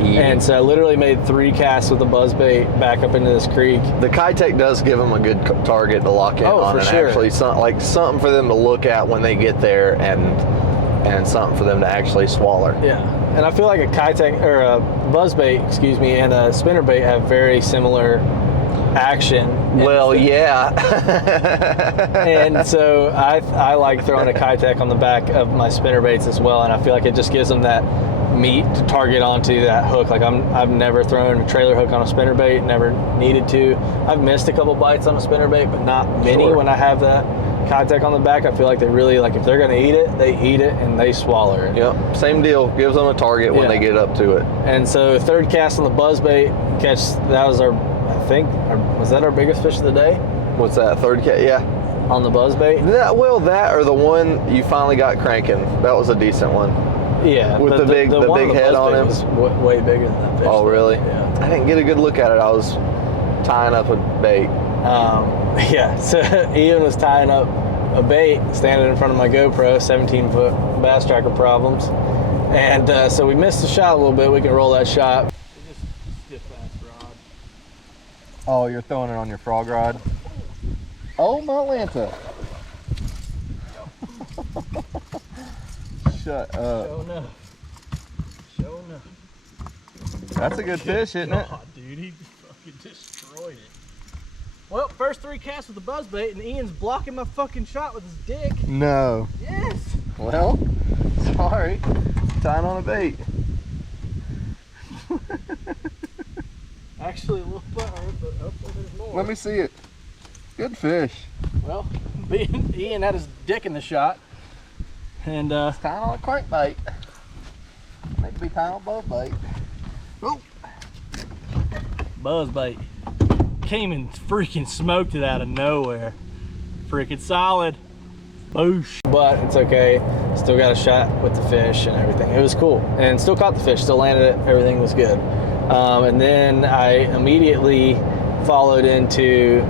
And so I literally made 3 casts with the buzzbait back up into this creek. The Kitech does give them a good target to lock in on, and actually something for them to look at when they get there, and something for them to actually swaller. Yeah, and I feel like a Kitech or a buzzbait, and a spinnerbait have very similar action. Well, yeah. And so I like throwing a Kitech on the back of my spinnerbaits as well, and I feel like it just gives them that meat to target onto that hook. Like I've never thrown a trailer hook on a spinnerbait, never needed to. I've missed a couple bites on a spinnerbait, but not many when I have that Kitech on the back. I feel like they really, if they're going to eat it, they eat it and they swallow it. Yep, same deal. Gives them a target when they get up to it. And so 3rd cast on the buzzbait that was was that our biggest fish of the day? What's that, 3rd cast? Yeah. On the buzzbait? That or the one you finally got cranking. That was a decent one. Yeah. With the big head on him. Was way bigger than that fish. Oh, really? Yeah. I didn't get a good look at it. I was tying up a bait. So Ian was tying up a bait, standing in front of my GoPro, 17-foot bass tracker problems. And so we missed the shot a little bit. We can roll that shot. Stiff bass rod. Oh, you're throwing it on your frog rod? Oh, my Atlanta. Shut up. Show enough. That's a good fish, isn't it? God, dude, he fucking destroyed it. Well, first 3 casts with the buzzbait, and Ian's blocking my fucking shot with his dick. No. Yes. Well, sorry. Tying on a bait. Actually, a little bit, but hopefully there's more. Let me see it. Good fish. Well, Ian had his dick in the shot. And Tying on a crankbait. Maybe be tying on both bait. Oh. buzz bait. Came and freaking smoked it out of nowhere. Freaking solid. Boosh. But it's okay. Still got a shot with the fish and everything. It was cool. And still caught the fish, still landed it. Everything was good. And then I immediately followed into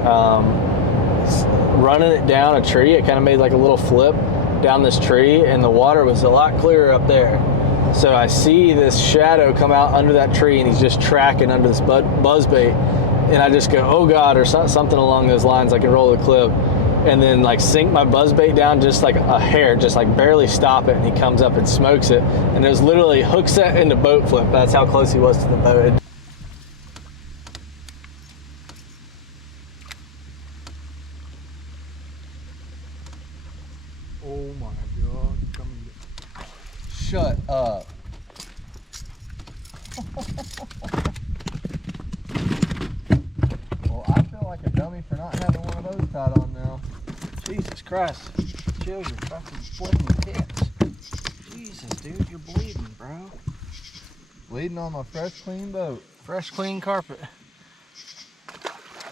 running it down a tree. It kind of made like a little flip down this tree, and the water was a lot clearer up there. So I see this shadow come out under that tree, and he's just tracking under this buzz bait. And I just go, oh God, or something along those lines. I can roll the clip and then like sink my buzz bait down just like a hair, just like barely stop it. And he comes up and smokes it. And it was literally hook set into boat flip. That's how close he was to the boat. Oh my God. Shut up. Well, I feel like a dummy for not having one of those tied on now. Jesus Christ. Chill your fucking splitting tits. Jesus, dude, you're bleeding, bro. Bleeding on my fresh, clean boat. Fresh, clean carpet.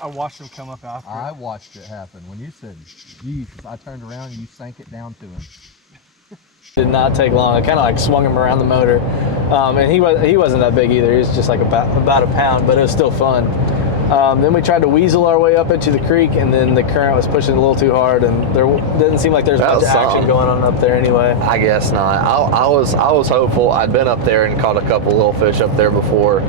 I watched him come up after. I watched it happen. When you said Jesus, I turned around and you sank it down to him. Did not take long. I kind of like swung him around the motor, and he wasn't that big either. He was just like about a pound, but it was still fun. Then we tried to weasel our way up into the creek, and then the current was pushing a little too hard, and there didn't seem like there's much action going on up there anyway. I guess not. I was hopeful. I'd been up there and caught a couple little fish up there before,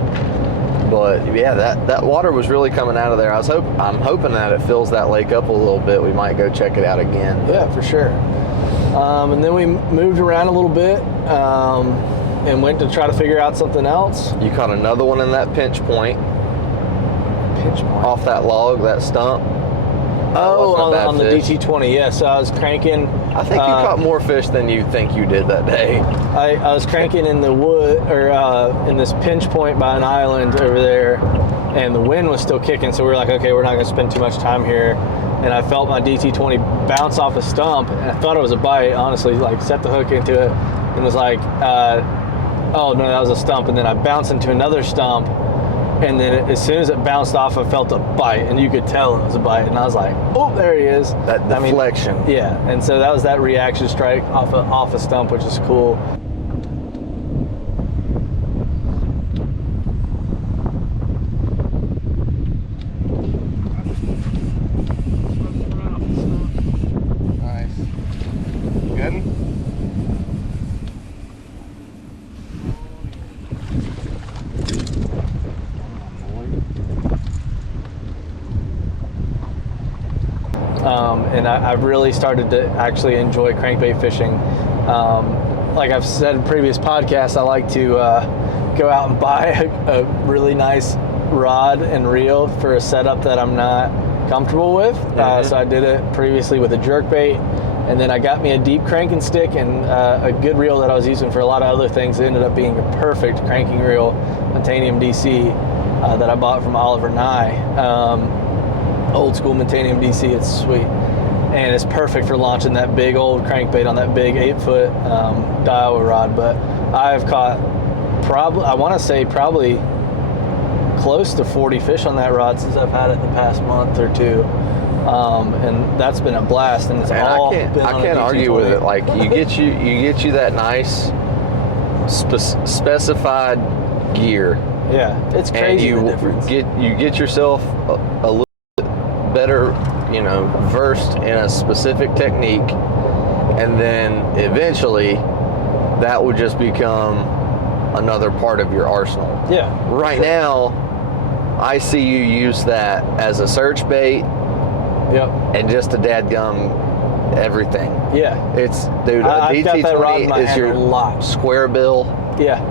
but yeah, that water was really coming out of there. I'm hoping that it fills that lake up a little bit. We might go check it out again. Yeah, for sure. And then we moved around a little bit and went to try to figure out something else. You caught another one in that pinch point. Pinch point. Off that log, that stump. Oh, on the fish. DT20, yes. So I was cranking. I think you caught more fish than you think you did that day. I was cranking in the wood, or in this pinch point by an island over there, and the wind was still kicking, so we were like, okay, we're not going to spend too much time here. And I felt my DT20 bounce off a stump, and I thought it was a bite, honestly, like set the hook into it, and was like, oh no, that was a stump. And then I bounced into another stump, and then as soon as it bounced off, I felt a bite, and you could tell it was a bite. And I was like, oh, there he is. That deflection. Yeah, and so that was that reaction strike off a stump, which is cool. Nice. Good? And I've really started to actually enjoy crankbait fishing. Like I've said in previous podcasts, I like to go out and buy a really nice rod and reel for a setup that I'm not comfortable with. So I did it previously with a jerkbait, and then I got me a deep cranking stick and a good reel that I was using for a lot of other things. It ended up being a perfect cranking reel, Titanium DC, that I bought from Oliver Nye. Old school Titanium DC, it's sweet. And it's perfect for launching that big old crankbait on that big 8-foot Daiwa rod. But I've caught probably close to 40 fish on that rod since I've had it the past month or two. And that's been a blast, and it's all been on I can't argue with it. Like you get you that nice specified gear. Yeah, it's crazy and the difference. you get yourself a little bit better, versed in a specific technique, and then eventually that would just become another part of your arsenal. Yeah. Right now, I see you use that as a search bait. Yep. And just a dadgum everything. Yeah. It's, dude, I've got that rod in my DT20 is hand your a lot. square bill. Yeah.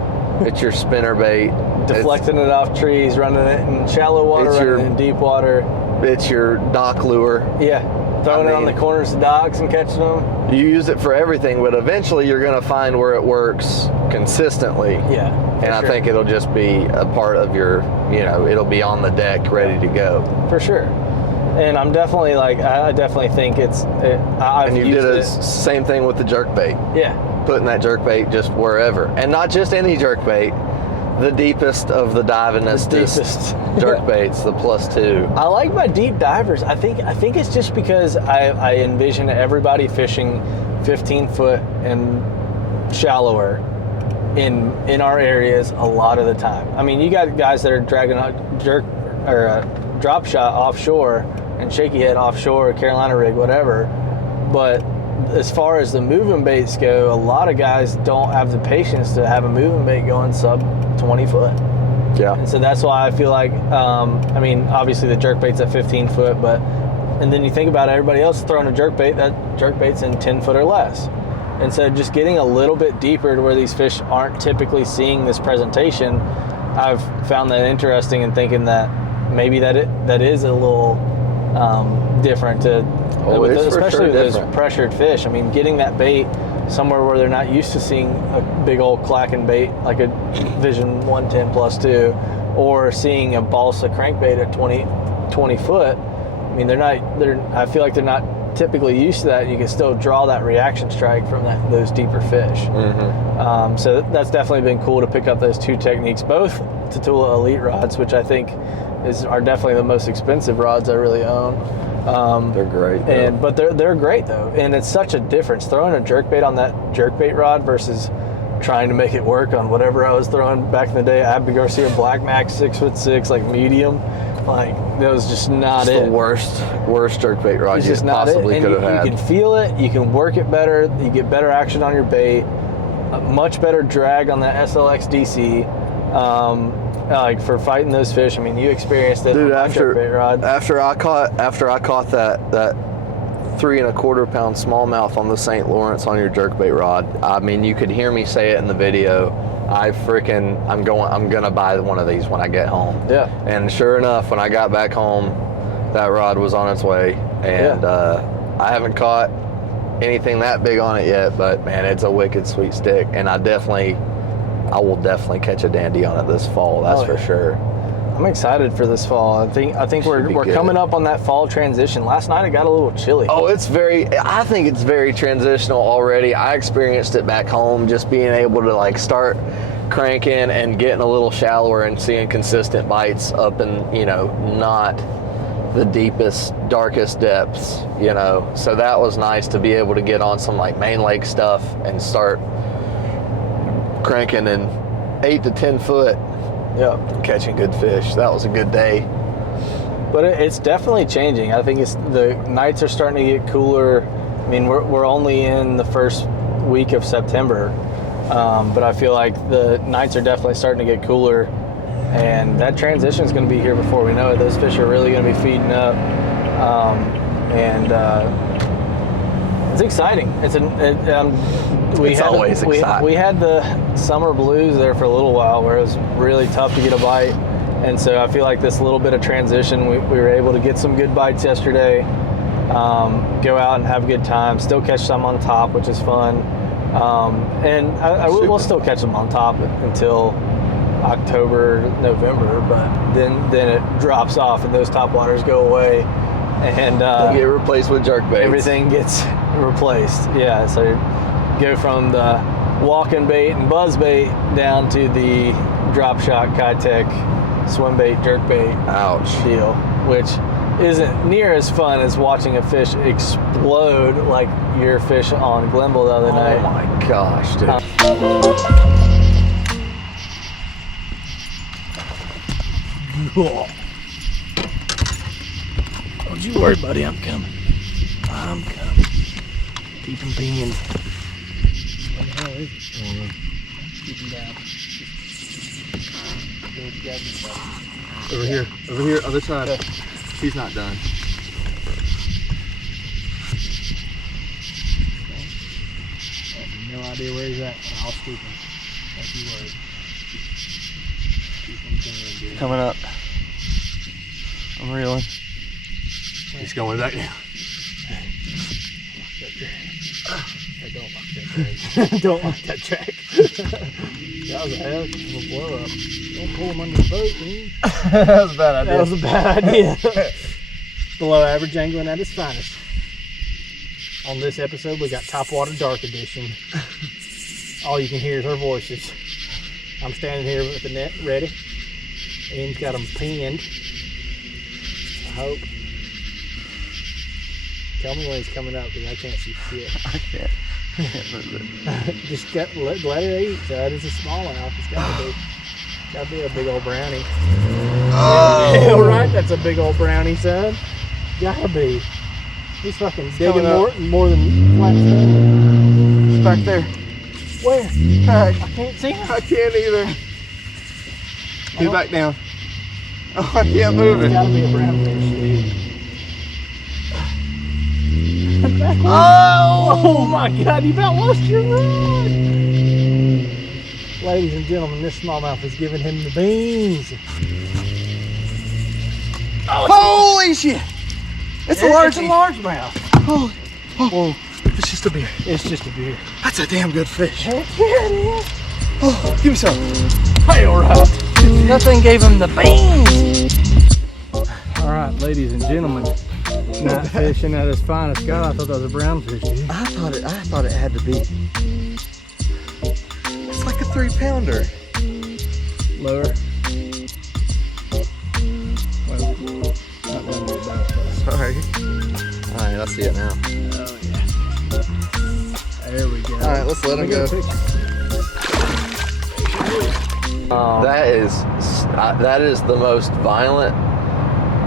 It's your spinner bait. Deflecting it off trees, running it in shallow water, running it in deep water. It's your dock lure. Yeah. Throwing it on the corners of docks and catching them. You use it for everything, but eventually you're going to find where it works consistently. Yeah. And I think it'll just be a part of your, it'll be on the deck ready to go. For sure. And I'm definitely like, I definitely think I've And you used did the it. same thing with the jerk bait. Yeah. Putting that jerk bait just wherever. And not just any jerk bait, the deepest of the divinest deepest. jerk baits, the +2. I like my deep divers. I think it's just because I envision everybody fishing 15 foot and shallower in our areas a lot of the time. I mean, you got guys that are dragging a jerk or a drop shot offshore and shaky head offshore, Carolina rig, whatever. But as far as the moving baits go, a lot of guys don't have the patience to have a moving bait going sub 20 foot. Yeah. And so that's why I feel like, I mean, obviously the jerk bait's at 15 foot, and then you think about everybody else throwing a jerk bait, that jerk bait's in 10 foot or less. And so just getting a little bit deeper to where these fish aren't typically seeing this presentation, I've found that interesting and thinking that maybe that is a little different especially with those pressured fish. I mean, getting that bait somewhere where they're not used to seeing a big old clacking bait like a Vision 110 +2, or seeing a balsa crankbait at 20 foot. I mean, I feel like they're not typically used to that. You can still draw that reaction strike from those deeper fish. Mm-hmm. So that's definitely been cool to pick up those two techniques, both Tatula Elite rods, which I think are definitely the most expensive rods I really own. They're great. But they're great though, and it's such a difference throwing a jerkbait on that jerkbait rod versus trying to make it work on whatever I was throwing back in the day. Abby Garcia Black Max 6'6", like medium. Like that was just not it's it. the worst jerkbait rod you possibly could have had. You can feel it. You can work it better. You get better action on your bait. A much better drag on that SLX DC. Like for fighting those fish. I mean, you experienced it Dude, on my jerkbait rod. After I caught that 3 1/4 pound smallmouth on the St. Lawrence on your jerkbait rod, I mean, you could hear me say it in the video. I'm gonna buy one of these when I get home. Yeah. And sure enough, when I got back home, that rod was on its way. And I haven't caught anything that big on it yet, but man, it's a wicked sweet stick. And I will definitely catch a dandy on it this fall. That's for sure. I'm excited for this fall. I think we're coming up on that fall transition. Last night it got a little chilly. Oh, I think it's very transitional already. I experienced it back home, just being able to like start cranking and getting a little shallower and seeing consistent bites up in, not the deepest, darkest depths, So that was nice to be able to get on some like main lake stuff and start cranking in 8 to 10 foot. Yeah, catching good fish. That was a good day. But it's definitely changing. I think the nights are starting to get cooler. I mean, we're only in the first week of September, but I feel like the nights are definitely starting to get cooler, and that transition is going to be here before we know it. Those fish are really going to be feeding up, and it's exciting. It's always exciting. We had the summer blues there for a little while where it was really tough to get a bite. And so I feel like this little bit of transition, we were able to get some good bites yesterday, go out and have a good time, still catch some on top, which is fun. And we'll still catch them on top until October, November, but then it drops off and those top waters go away. And they get replaced with jerkbaits. Everything gets replaced. Yeah, so go from the walking bait and buzz bait down to the drop shot Kitech swim bait, jerk bait deal, which isn't near as fun as watching a fish explode like your fish on Glenville the other night. Oh my gosh, dude. Don't you worry, buddy. I'm coming. Keep him pinging. What the hell is it? Keep him down. Over here, other side. Okay. He's not done. No idea where he's at. I'll scoop him. Don't you worry. Keep him pinging, dude. Coming up. I'm reeling. He's going back now. Don't like that track. That was a hell of a blow up. Don't pull him under the boat, man. That was a bad idea. That was a bad idea. Below average angling at its finest. On this episode, we got Topwater Dark Edition. All you can hear is our voices. I'm standing here with the net ready. Ian's got them pinned. I hope. Tell me when he's coming up, because I can't see shit. I can't move it. Just let her eat, Chad. It's a smallmouth. It's gotta be a big old brownie. Oh! Yeah, right, that's a big old brownie, son. Gotta be. He's fucking digging more than flat stuff. It's back there. Where? I can't see him. I can't either. He's back down. Oh, I can't move It's it. gotta be a brown fish, dude. Oh my God, you about lost your rod. Ladies and gentlemen, this smallmouth is giving him the beans. Holy shit! It's a largemouth. Holy. Oh, it's just a beer. It's just a beer. That's a damn good fish. Heck yeah, it is. Oh, give me some. Hey, all right. Nothing gave him the beans. All right, ladies and gentlemen, night fishing at its finest. God, I thought that was a brown fish, dude. I thought it had to be. It's like a 3-pounder. Lower. Well, not done with that, but- Sorry. All right, I see it now. Oh yeah. There we go. All right, let's let him go. That is the most violent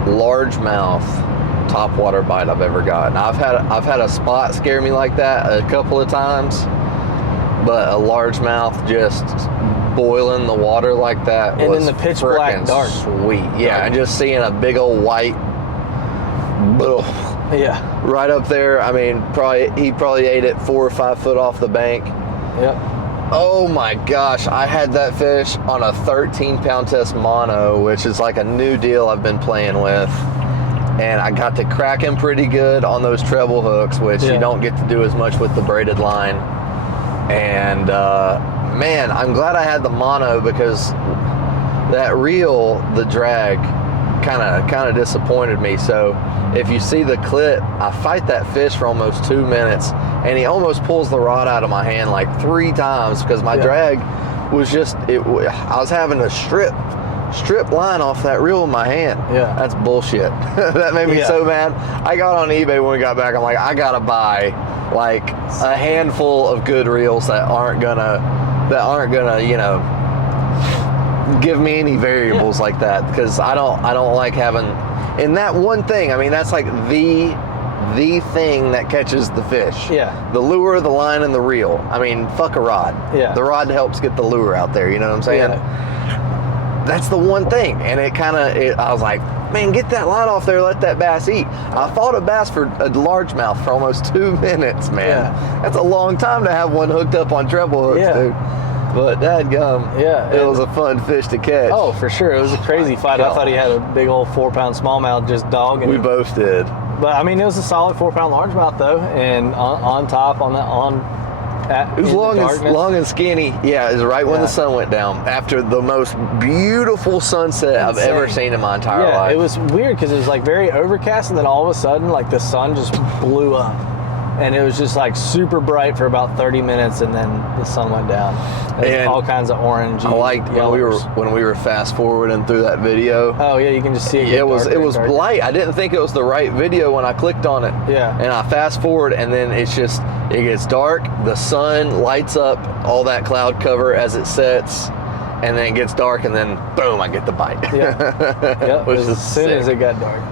largemouth topwater bite I've ever gotten. I've had a spot scare me like that a couple of times, but a largemouth just boiling the water like that And was in the pitch black frickin' dark. sweet. Yeah, and just seeing a big old white, Yeah. right up there. I mean, he probably ate it 4 or 5 foot off the bank. Yep. Oh my gosh, I had that fish on a 13-pound test mono, which is like a new deal I've been playing with. And I got to crack him pretty good on those treble hooks, which you don't get to do as much with the braided line. And man, I'm glad I had the mono, because that reel, the drag, kind of disappointed me. So if you see the clip, I fight that fish for almost 2 minutes, and he almost pulls the rod out of my hand like 3 times, because my drag was just, I was having to strip line off that reel in my hand. Yeah. That's bullshit. That made me so mad. I got on eBay when we got back. I'm like, I gotta buy like a handful of good reels that aren't gonna, you know, give me any variables like that, because I don't like having, in that one thing, I mean, that's like the thing that catches the fish. Yeah. The lure, the line, and the reel. I mean, fuck a rod. Yeah. The rod helps get the lure out there, you know what I'm saying? Yeah. That's the one thing. And I was like, man, get that line off there, let that bass eat. I fought a bass for a largemouth for almost 2 minutes, man. Yeah. That's a long time to have one hooked up on treble hooks, dude. But dadgum, it was a fun fish to catch. Oh, for sure. It was a crazy fight. I thought he had a big old 4-pound smallmouth just dogging We him. both did. But I mean, it was a solid 4-pound largemouth though, and on top It was long and skinny. Yeah, it was right when the sun went down. After the most beautiful sunset I've ever seen in my entire life. It was weird because it was like very overcast, and then all of a sudden, like the sun just blew up, and it was just like super bright for about 30 minutes, and then the sun went down. And all kinds of orange. I liked when we were fast forwarding through that video. Oh yeah, you can just see it. It was light. I didn't think it was the right video when I clicked on it. Yeah. And I fast forward, and then it gets dark. The sun lights up all that cloud cover as it sets, and then it gets dark, and then boom, I get the bite. Yeah. Yep. Which is as soon sick. as it got dark.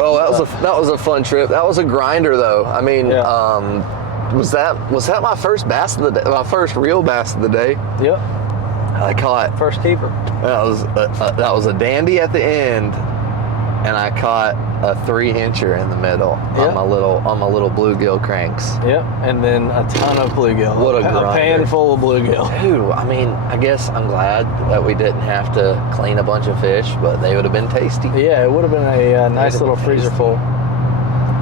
Oh, that was a fun trip. That was a grinder though. I mean, was that my first bass of the day? My first real bass of the day. Yep. I caught First keeper. that was a dandy at the end, and I caught a 3-incher in the middle on my little bluegill cranks. Yep. And then a ton of bluegill. What a grinder. pan full of bluegill. Dude, I mean, I guess I'm glad that we didn't have to clean a bunch of fish, but they would have been tasty. Yeah, it would have been a nice little freezer full.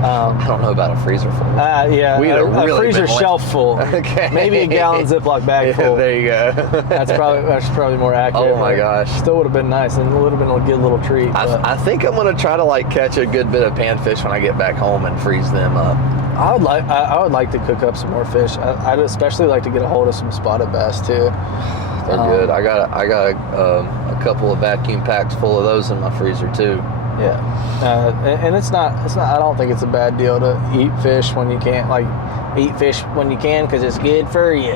I don't know about a freezer full. Yeah, We had a really a freezer big one. shelf full. Okay. Maybe a gallon Ziploc bag full. There you go. That's probably more accurate. Oh my gosh. Still would have been nice, and it would have been a good little treat. but I think I'm gonna try to like catch a good bit of panfish when I get back home and freeze them up. I would like to cook up some more fish. I'd especially like to get a hold of some spotted bass too. They're good. I got a couple of vacuum packs full of those in my freezer too. Yeah, and it's not. I don't think it's a bad deal to eat fish when you can't. Like, eat fish when you can because it's good for you.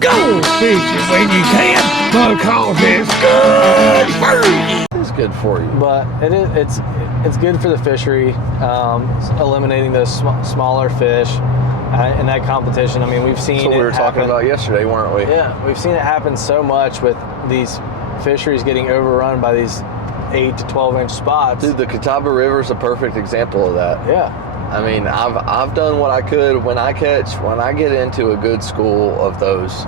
Go fishing when you can, because it's good for you. It's good for you. But it's good for the fishery, eliminating those smaller fish in that competition. I mean, we've seen That's what it we were talking happen. about yesterday, weren't we? Yeah, we've seen it happen so much with these fisheries getting overrun by these 8 to 12-inch spots. Dude, the Catawba River is a perfect example of that. Yeah. I mean, I've done what I could when I get into a good school of those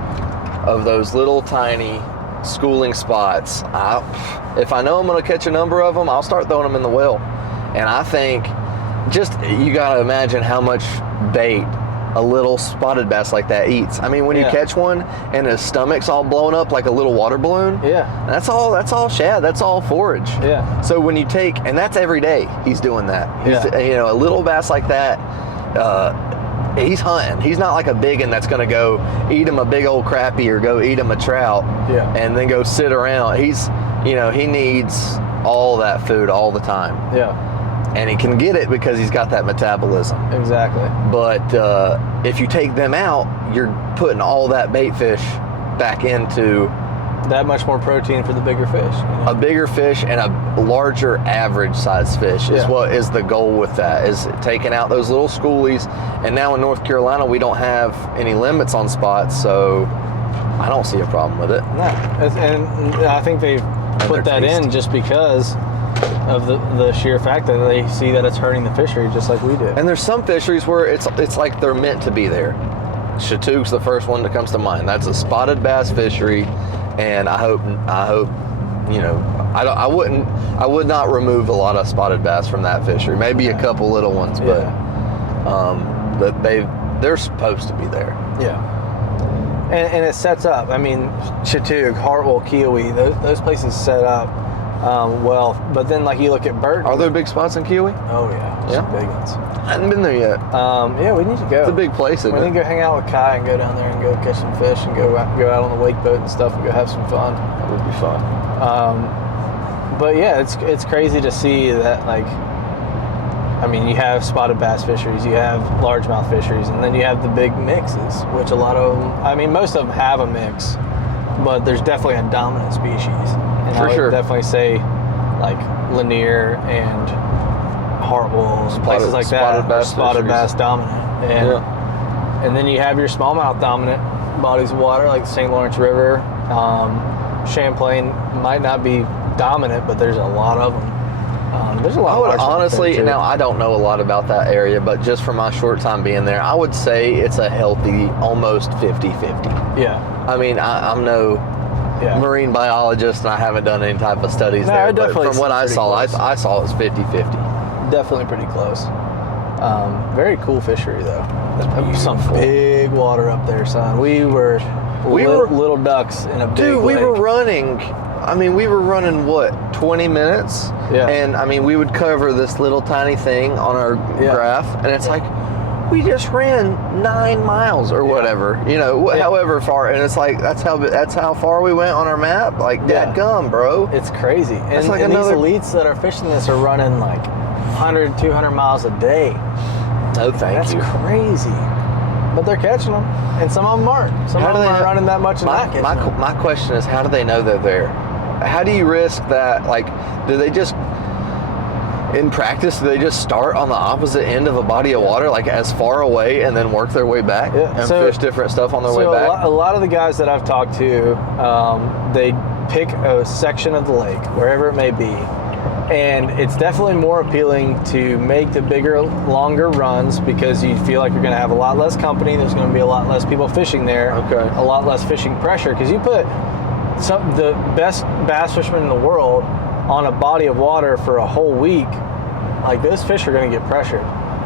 little tiny schooling spots. If I know I'm going to catch a number of them, I'll start throwing them in the well. And I think you got to imagine how much bait a little spotted bass like that eats. I mean, when you catch one and his stomach's all blown up like a little water balloon, that's all shad, that's all forage. Yeah. So when you take, and that's every day he's doing that. A little bass like that, he's hunting. He's not like a big one that's going to go eat him a big old crappie or go eat him a trout and then go sit around. He needs all that food all the time. Yeah. And he can get it because he's got that metabolism. Exactly. But if you take them out, you're putting all that bait fish back into that much more protein for the bigger fish. A bigger fish and a larger average size fish is what is the goal with that, is taking out those little schoolies. And now in North Carolina, we don't have any limits on spots, so I don't see a problem with it. No, and I think they've put that in just because of the sheer fact that they see that it's hurting the fishery just like we do. And there's some fisheries where it's like they're meant to be there. Chatoog's the first one that comes to mind. That's a spotted bass fishery, and I would not remove a lot of spotted bass from that fishery. Maybe a couple little ones, but they're supposed to be there. Yeah. And it sets up. I mean, Chatoog, Hartwell, Kiowee, those places set up well. But then, like, you look at Burton. Are there big spots in Kiowee? Oh yeah, some big ones. I haven't been there yet. Yeah, we need to go. It's a big place, isn't it? We need to go hang out with Kai and go down there and go catch some fish and go out on the wake boat and stuff and go have some fun. That would be fun. But yeah, it's crazy to see that, like, I mean, you have spotted bass fisheries, you have largemouth fisheries, and then you have the big mixes, which a lot of them, I mean, most of them have a mix, but there's definitely a dominant species. And I would definitely say, like, Lanier and Hartwell, places like that, spotted bass dominant. And then you have your smallmouth dominant bodies of water, like the St. Lawrence River. Champlain might not be dominant, but there's a lot of them. There's a lot. I would honestly, now I don't know a lot about that area, but just from my short time being there, I would say it's a healthy, almost 50-50. Yeah. I mean, I'm no marine biologist, and I haven't done any type of studies there. But from what I saw, I saw it was 50-50. Definitely pretty close. Very cool fishery though. There's some big water up there, son. We were little ducks in a big Dude, we lake. were running. I mean, we were running what, 20 minutes? Yeah. And I mean, we would cover this little tiny thing on our graph, and it's like, we just ran 9 miles or whatever, however far, and it's like that's how far we went on our map. Like, dadgum, bro. It's crazy. And, like and another... these elites that are fishing this are running like 100, 200 miles a day. No, thank you. That's crazy. But they're catching them, and some of them aren't. Some of them are running that much and not catching them. My question is, how do they know they're there? How do you risk that? Like, do they just, in practice, do they just start on the opposite end of a body of water, like as far away, and then work their way back and fish different stuff on their way back? A lot of the guys that I've talked to, they pick a section of the lake, wherever it may be, and it's definitely more appealing to make the bigger, longer runs because you feel like you're going to have a lot less company. There's going to be a lot less people fishing there. Okay. A lot less fishing pressure because you put the best bass fishermen in the world on a body of water for a whole week, like, those fish are going to get pressured.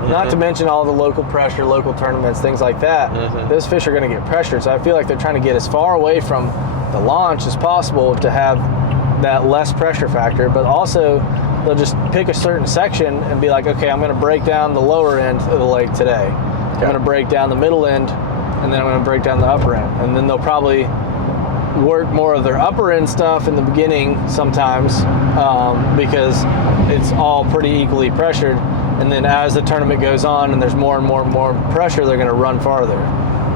Not to mention all the local pressure, local tournaments, things like that. Those fish are going to get pressured. So I feel like they're trying to get as far away from the launch as possible to have that less pressure factor. But also, they'll just pick a certain section and be like, okay, I'm going to break down the lower end of the lake today. I'm going to break down the middle end, and then I'm going to break down the upper end. And then they'll probably work more of their upper end stuff in the beginning sometimes because it's all pretty equally pressured. And then as the tournament goes on and there's more and more and more pressure, they're going to run farther.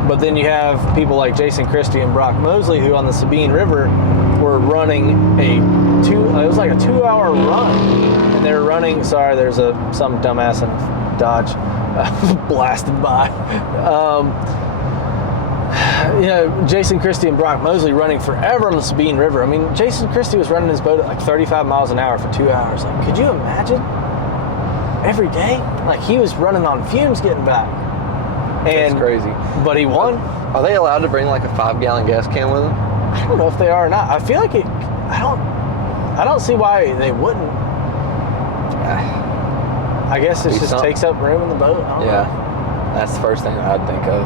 But then you have people like Jason Christie and Brock Mosley who on the Sabine River were running it was like a 2-hour run. And they were running, sorry, there's some dumbass in a Dodge blasted by. Jason Christie and Brock Mosley running forever on the Sabine River. I mean, Jason Christie was running his boat at like 35 miles an hour for 2 hours. Like, could you imagine? Every day? Like, he was running on fumes getting back. And, that's crazy. But he won. Are they allowed to bring like a 5-gallon gas can with them? I don't know if they are or not. I feel like I don't see why they wouldn't. I guess it just takes up room in the boat. I don't know. That's the first thing I'd think of.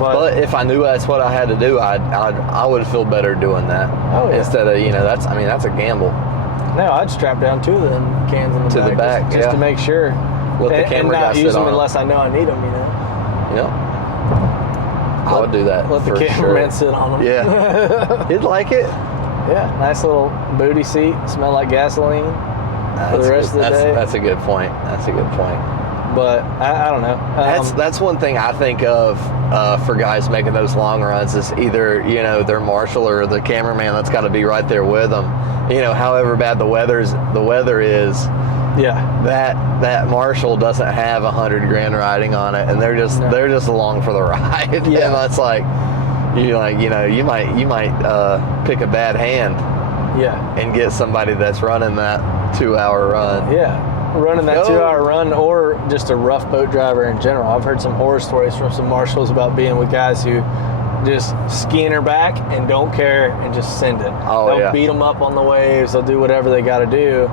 But if I knew that's what I had to do, I would feel better doing that. Oh, yeah. Instead of, that's a gamble. No, I'd strap down 2 of them cans in the back. Just to make sure. Let the camera and not guy use sit them on unless I know I need them, Yep. I would do that. Let the cameraman sit on them. Yeah. He'd like it. Yeah, nice little booty seat. Smell like gasoline for the rest of the day. That's a good point. But I don't know. That's one thing I think of for guys making those long runs is either their marshal or the cameraman that's got to be right there with them. However bad the weather is. Yeah. That marshal doesn't have $100,000 riding on it, and they're just along for the ride. Yeah. And that's like you might pick a bad hand. Yeah. And get somebody that's running that 2-hour run. Yeah. Running that 2-hour run, or just a rough boat driver in general. I've heard some horror stories from some marshals about being with guys who just skiing her back and don't care and just send it. They'll beat them up on the waves. They'll do whatever they got to do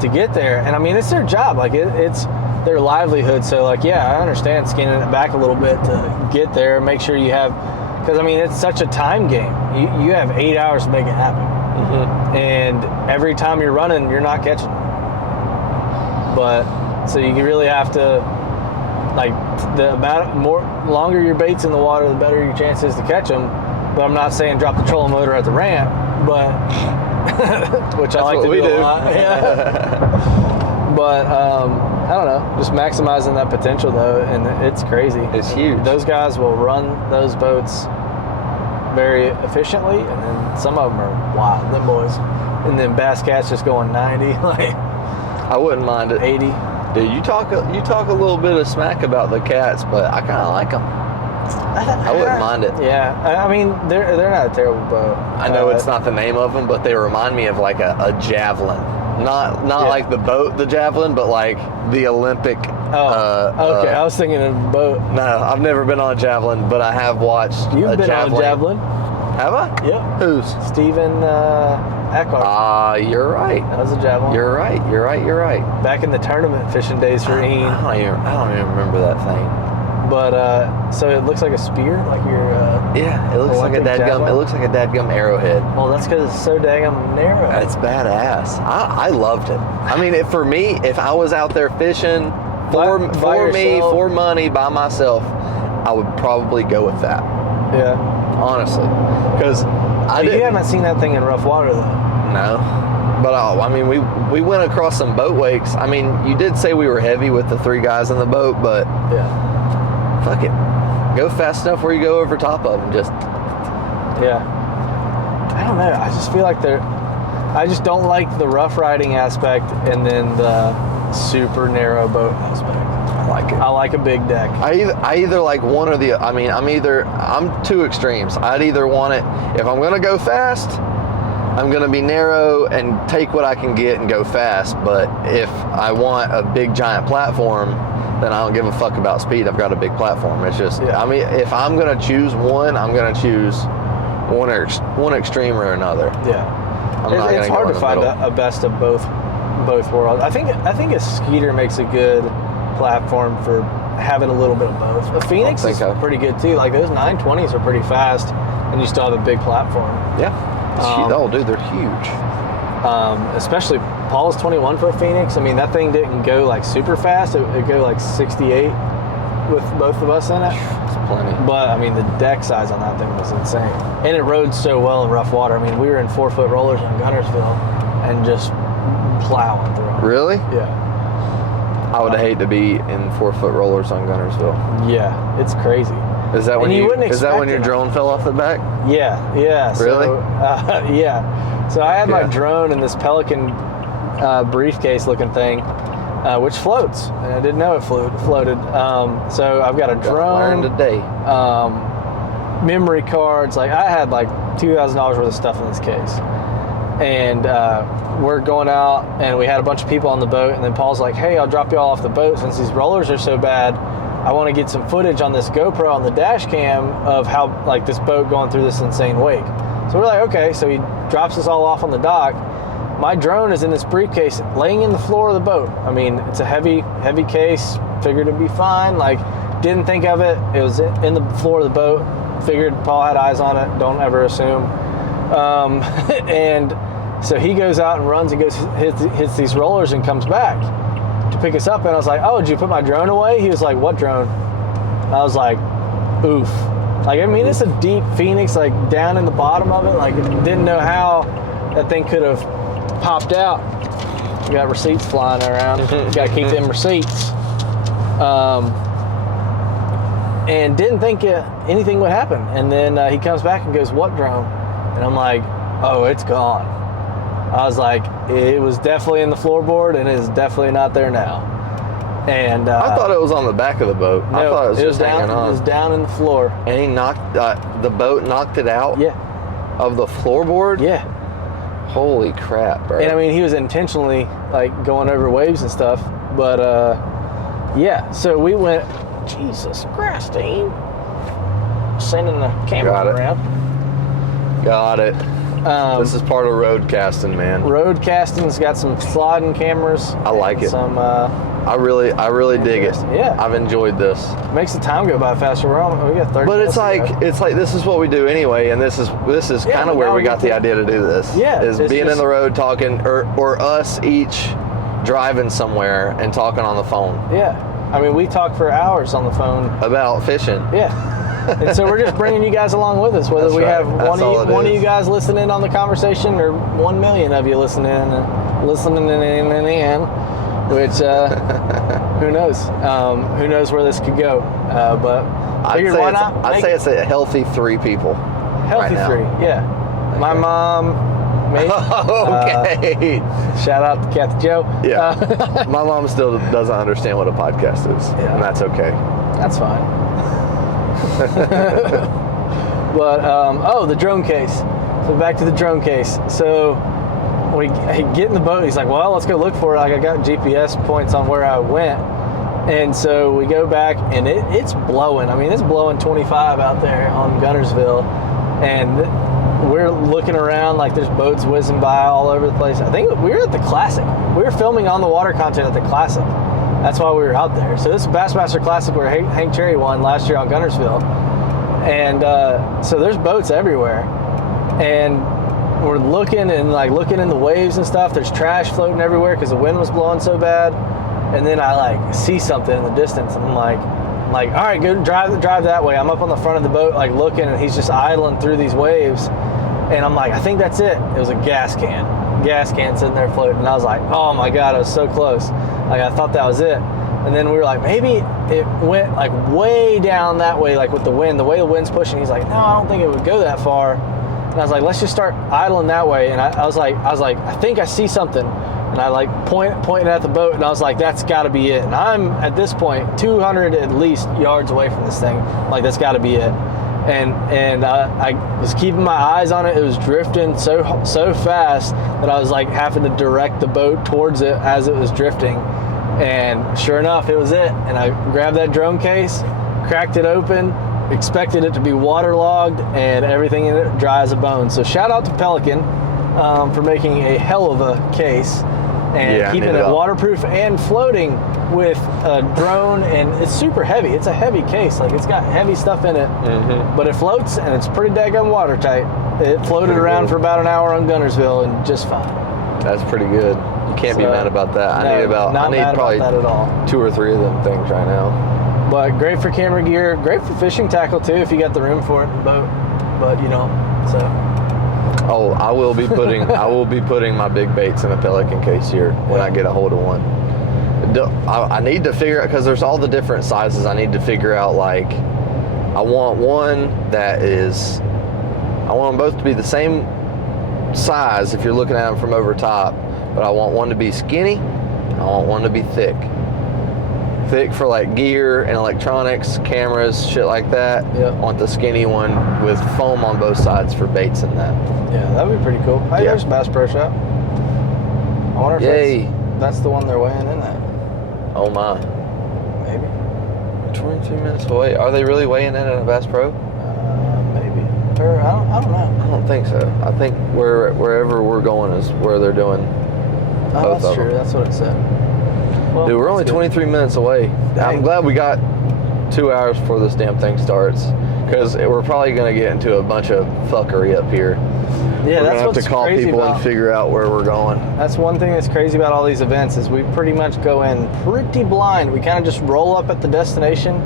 to get there. And I mean, it's their job. Like it's their livelihood. So like, I understand skinning it back a little bit to get there. Make sure you have, because I mean, it's such a time game. You have 8 hours to make it happen. Mm-hmm. And every time you're running, you're not catching them. But so you really have to, like, longer your bait's in the water, the better your chance is to catch them. But I'm not saying drop the trolling motor at the ramp, but which I like to do a lot. Yeah. But I don't know, just maximizing that potential though, and it's crazy. It's huge. Those guys will run those boats very efficiently, and then some of them are wild. Them boys, and then bass cats just going 90 like. I wouldn't mind it. 80. Dude, you talk a little bit of smack about the cats, but I kind of like them. I wouldn't mind it. Yeah, I mean they're not a terrible boat. I know it's not the name of them, but they remind me of like a javelin. Not like the boat, the javelin, but like the Olympic. Okay. I was thinking of a boat. No, I've never been on a javelin, but I have watched. You've been on a javelin. Have I? Yeah. Who's? Steven Eckhart. You're right. That was a javelin. You're right. Back in the tournament fishing days for Ian. I don't even remember that thing. But so it looks like a spear, like your. Yeah, it looks like a dadgum. It looks like a dadgum arrowhead. Well, that's because it's so daggum narrow. It's badass. I loved it. I mean, for me, if I was out there fishing for money by myself, I would probably go with that. Yeah. Honestly, because you haven't seen that thing in rough water though. No, but I mean, we went across some boat wakes. I mean, you did say we were heavy with the 3 guys in the boat, but fuck it, go fast enough where you go over top of them. Just I don't know. I just feel like I just don't like the rough riding aspect, and then the super narrow boat aspect. I like it. I like a big deck. I either like one or the. I mean, I'm 2 extremes. I'd either want it, if I'm gonna go fast, I'm gonna be narrow and take what I can get and go fast. But if I want a big giant platform, then I don't give a fuck about speed. I've got a big platform. It's just, I mean, if I'm gonna choose one, I'm gonna choose one extreme or another. Yeah. It's hard to find a best of both worlds. I think a skeeter makes a good platform for having a little bit of both. The Phoenix is pretty good too. Like those 920s are pretty fast, and you still have a big platform. Yeah. Oh, dude, they're huge. Especially Paul's 21 for a Phoenix. I mean, that thing didn't go like super fast. It go like 68 with both of us in it. It's plenty. But I mean, the deck size on that thing was insane, and it rode so well in rough water. I mean, we were in 4-foot rollers on Guntersville and just plowing through them. Really? Yeah. I would hate to be in 4-foot rollers on Guntersville. Yeah, it's crazy. Is that when wouldn't is that when expect your it. drone fell off the back? Yeah. Really? So, yeah. So I had my Okay. drone in this Pelican briefcase looking thing, which floats, and I didn't know it floated. So I've got a drone, Learned today. memory cards. Like I had like $2,000 worth of stuff in this case, and we're going out, and we had a bunch of people on the boat, and then Paul's like, "Hey, I'll drop you all off the boat since these rollers are so bad. I want to get some footage on this GoPro on the dash cam of how like this boat going through this insane wake." So we're like, okay. So he drops us all off on the dock. My drone is in this briefcase laying in the floor of the boat. I mean, it's a heavy case. Figured it'd be fine. Like, didn't think of it. It was in the floor of the boat. Figured Paul had eyes on it. Don't ever assume. And so he goes out and runs and goes hits these rollers and comes back to pick us up. And I was like, "Oh, did you put my drone away?" He was like, "What drone?" I was like, "Oof." Like, I mean, it's a deep Phoenix, like down in the bottom of it. Like, didn't know how that thing could have popped out. We got receipts flying around. Got to keep them receipts. And didn't think anything would happen. And then he comes back and goes, "What drone?" And I'm like, "Oh, it's gone." I was like, "It was definitely in the floorboard, and it is definitely not there now." And I thought it was on the back of the boat. No, I thought it was just down, hanging on. It was down in the floor. And he knocked the boat knocked it out. Yeah, Of the floorboard. yeah. Holy crap, bro. And I mean, he was intentionally like going over waves and stuff. But yeah. So we went. Jesus Christ, Dean. Sending the camera Got it. around. Got it. This is part of road casting, man. Road casting's got some sliding cameras. I like and it. Some I really dig it. Yeah. I've enjoyed this. makes the time go by faster. We got 30 But minutes it's to go. like this is what we do anyway, and this is Yeah, kind of where now we we got get the to- idea to do this. Yeah, is it's being just- in the road talking, or us each driving somewhere and talking on the phone Yeah. I mean, we talk for hours on the phone. about fishing. Yeah. And so we're just bringing you guys along with us, whether That's we right. have That's all it one of is. you guys listening on the conversation or 1 million of you listening in, which who knows? Who knows where this could go? But figured why not? I'd make say it it's a healthy 3 people. healthy right now. 3. Yeah. My mom, me. Okay. Shout out to Kathy Joe. Yeah. My mom still doesn't understand what a podcast is, Yeah. and that's okay. That's fine. But the drone case. So back to the drone case. So when we get in the boat, he's like, "Well, let's go look for it." Like I got GPS points on where I went, and so we go back, and it's blowing. I mean, it's blowing 25 out there on Guntersville, and we're looking around like there's boats whizzing by all over the place. I think we were at the Classic. We were filming on the water content at the Classic. That's why we were out there. So this is Bassmaster Classic where Hank Cherry won last year on Guntersville. And so there's boats everywhere. And we're looking in the waves and stuff. There's trash floating everywhere because the wind was blowing so bad. And then I like see something in the distance, and I'm like, all right, go drive that way. I'm up on the front of the boat, like looking, and he's just idling through these waves. And I'm like, I think that's it. It was a gas can sitting there floating. And I was like, oh my God, I was so close. Like I thought that was it. And then we were like, maybe it went like way down that way, like with the wind, the way the wind's pushing. He's like, no, I don't think it would go that far. And I was like, let's just start idling that way. And I was like, I think I see something. And I like pointing at the boat, and I was like, that's got to be it. And I'm at this point 200 at least yards away from this thing. Like that's got to be it. And I was keeping my eyes on it. It was drifting so fast that I was like having to direct the boat towards it as it was drifting. And sure enough, it was it. And I grabbed that drone case, cracked it open, expected it to be waterlogged, and everything in it dry as a bone. So shout out to Pelican for making a hell of a case. and Yeah, keeping neat it about. waterproof and floating with a drone, and it's super heavy. It's a heavy case. Like, it's got heavy stuff in it, but it floats, and it's pretty daggone watertight. It floated Pretty around good. for about an hour on Gunnersville and just fine. That's pretty good. You can't be So, mad about that. I need not mad probably about that at all. 2 or 3 of them things right now. But great for camera gear, great for fishing tackle too if you got the room for it in the boat. But you know, so Oh, I will be putting my big baits in a Pelican case here when I get a hold of one. I need to figure out, because there's all the different sizes. I need to figure out, like, I want them both to be the same size if you're looking at them from over top, but I want one to be skinny, I want one to be thick. Thick for like gear and electronics, cameras, shit like that. Yep. I want the skinny one with foam on both sides for baits and that. yeah, that'd be pretty cool. Hey, Yeah. there's Bass Pro Shop. I wonder if Yay. that's the one they're weighing in at. Oh my. Maybe. 22 minutes away. Are they really weighing in at a Bass Pro? Maybe. Or I don't know. I don't think so. I think wherever we're going is where they're doing Oh, both that's of true. them. That's what it said. Well, Dude, we're only that's good. 23 minutes away. Dang. I'm glad we got 2 hours before this damn thing starts, because we're probably going to get into a bunch of fuckery up here. Yeah, we're that's gonna have what's to call crazy people about. and figure out where we're going. That's one thing that's crazy about all these events is we pretty much go in pretty blind. We kind of just roll up at the destination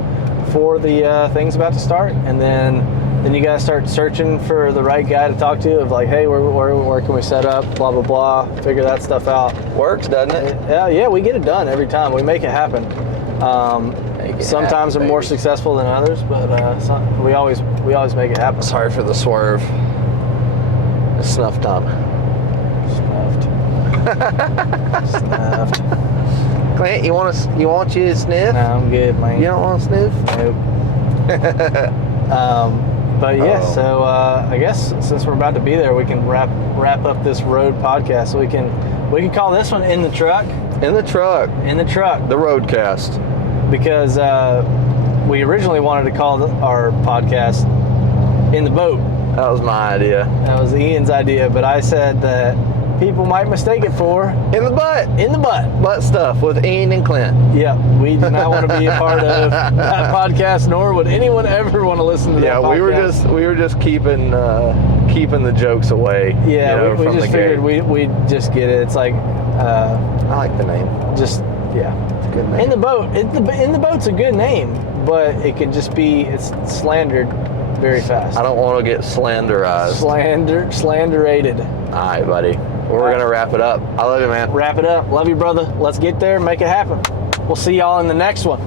for the things about to start, and then you guys start searching for the right guy to talk to. Of like, hey, where can we set up? Blah blah blah. Figure that stuff out. Works, doesn't it? Yeah, we get it done every time. We make it happen. Sometimes we're more successful than others, but we always make it happen. Sorry for the swerve. It's snuff time. Snuffed. Clint, you want you to sniff? No, I'm good, man. You don't want to sniff? Nope. But yeah, Uh-oh. so I guess since we're about to be there, we can wrap up this road podcast. So we can call this one In the Truck. In the truck. In the Truck. The Roadcast. Because we originally wanted to call our podcast In the Boat. That was my idea. That was Ian's idea, but I said that people might mistake it for In the butt. In the Butt. Butt stuff with Ian and Clint. Yeah, we do not want to be a part of that podcast, nor would anyone ever want to listen to that Yeah, podcast. we were just keeping the jokes away. Yeah, you know, we from just the figured gate. we just get it. It's like, I like the name. just, yeah. It's a good name. In the Boat. In the Boat's a good name, but it can just be, it's slandered very fast. I don't want to get slanderized. Slanderated. All right, buddy. We're going to wrap it up. I love you, man. Wrap it up. Love you, brother. Let's get there and make it happen. We'll see y'all in the next one.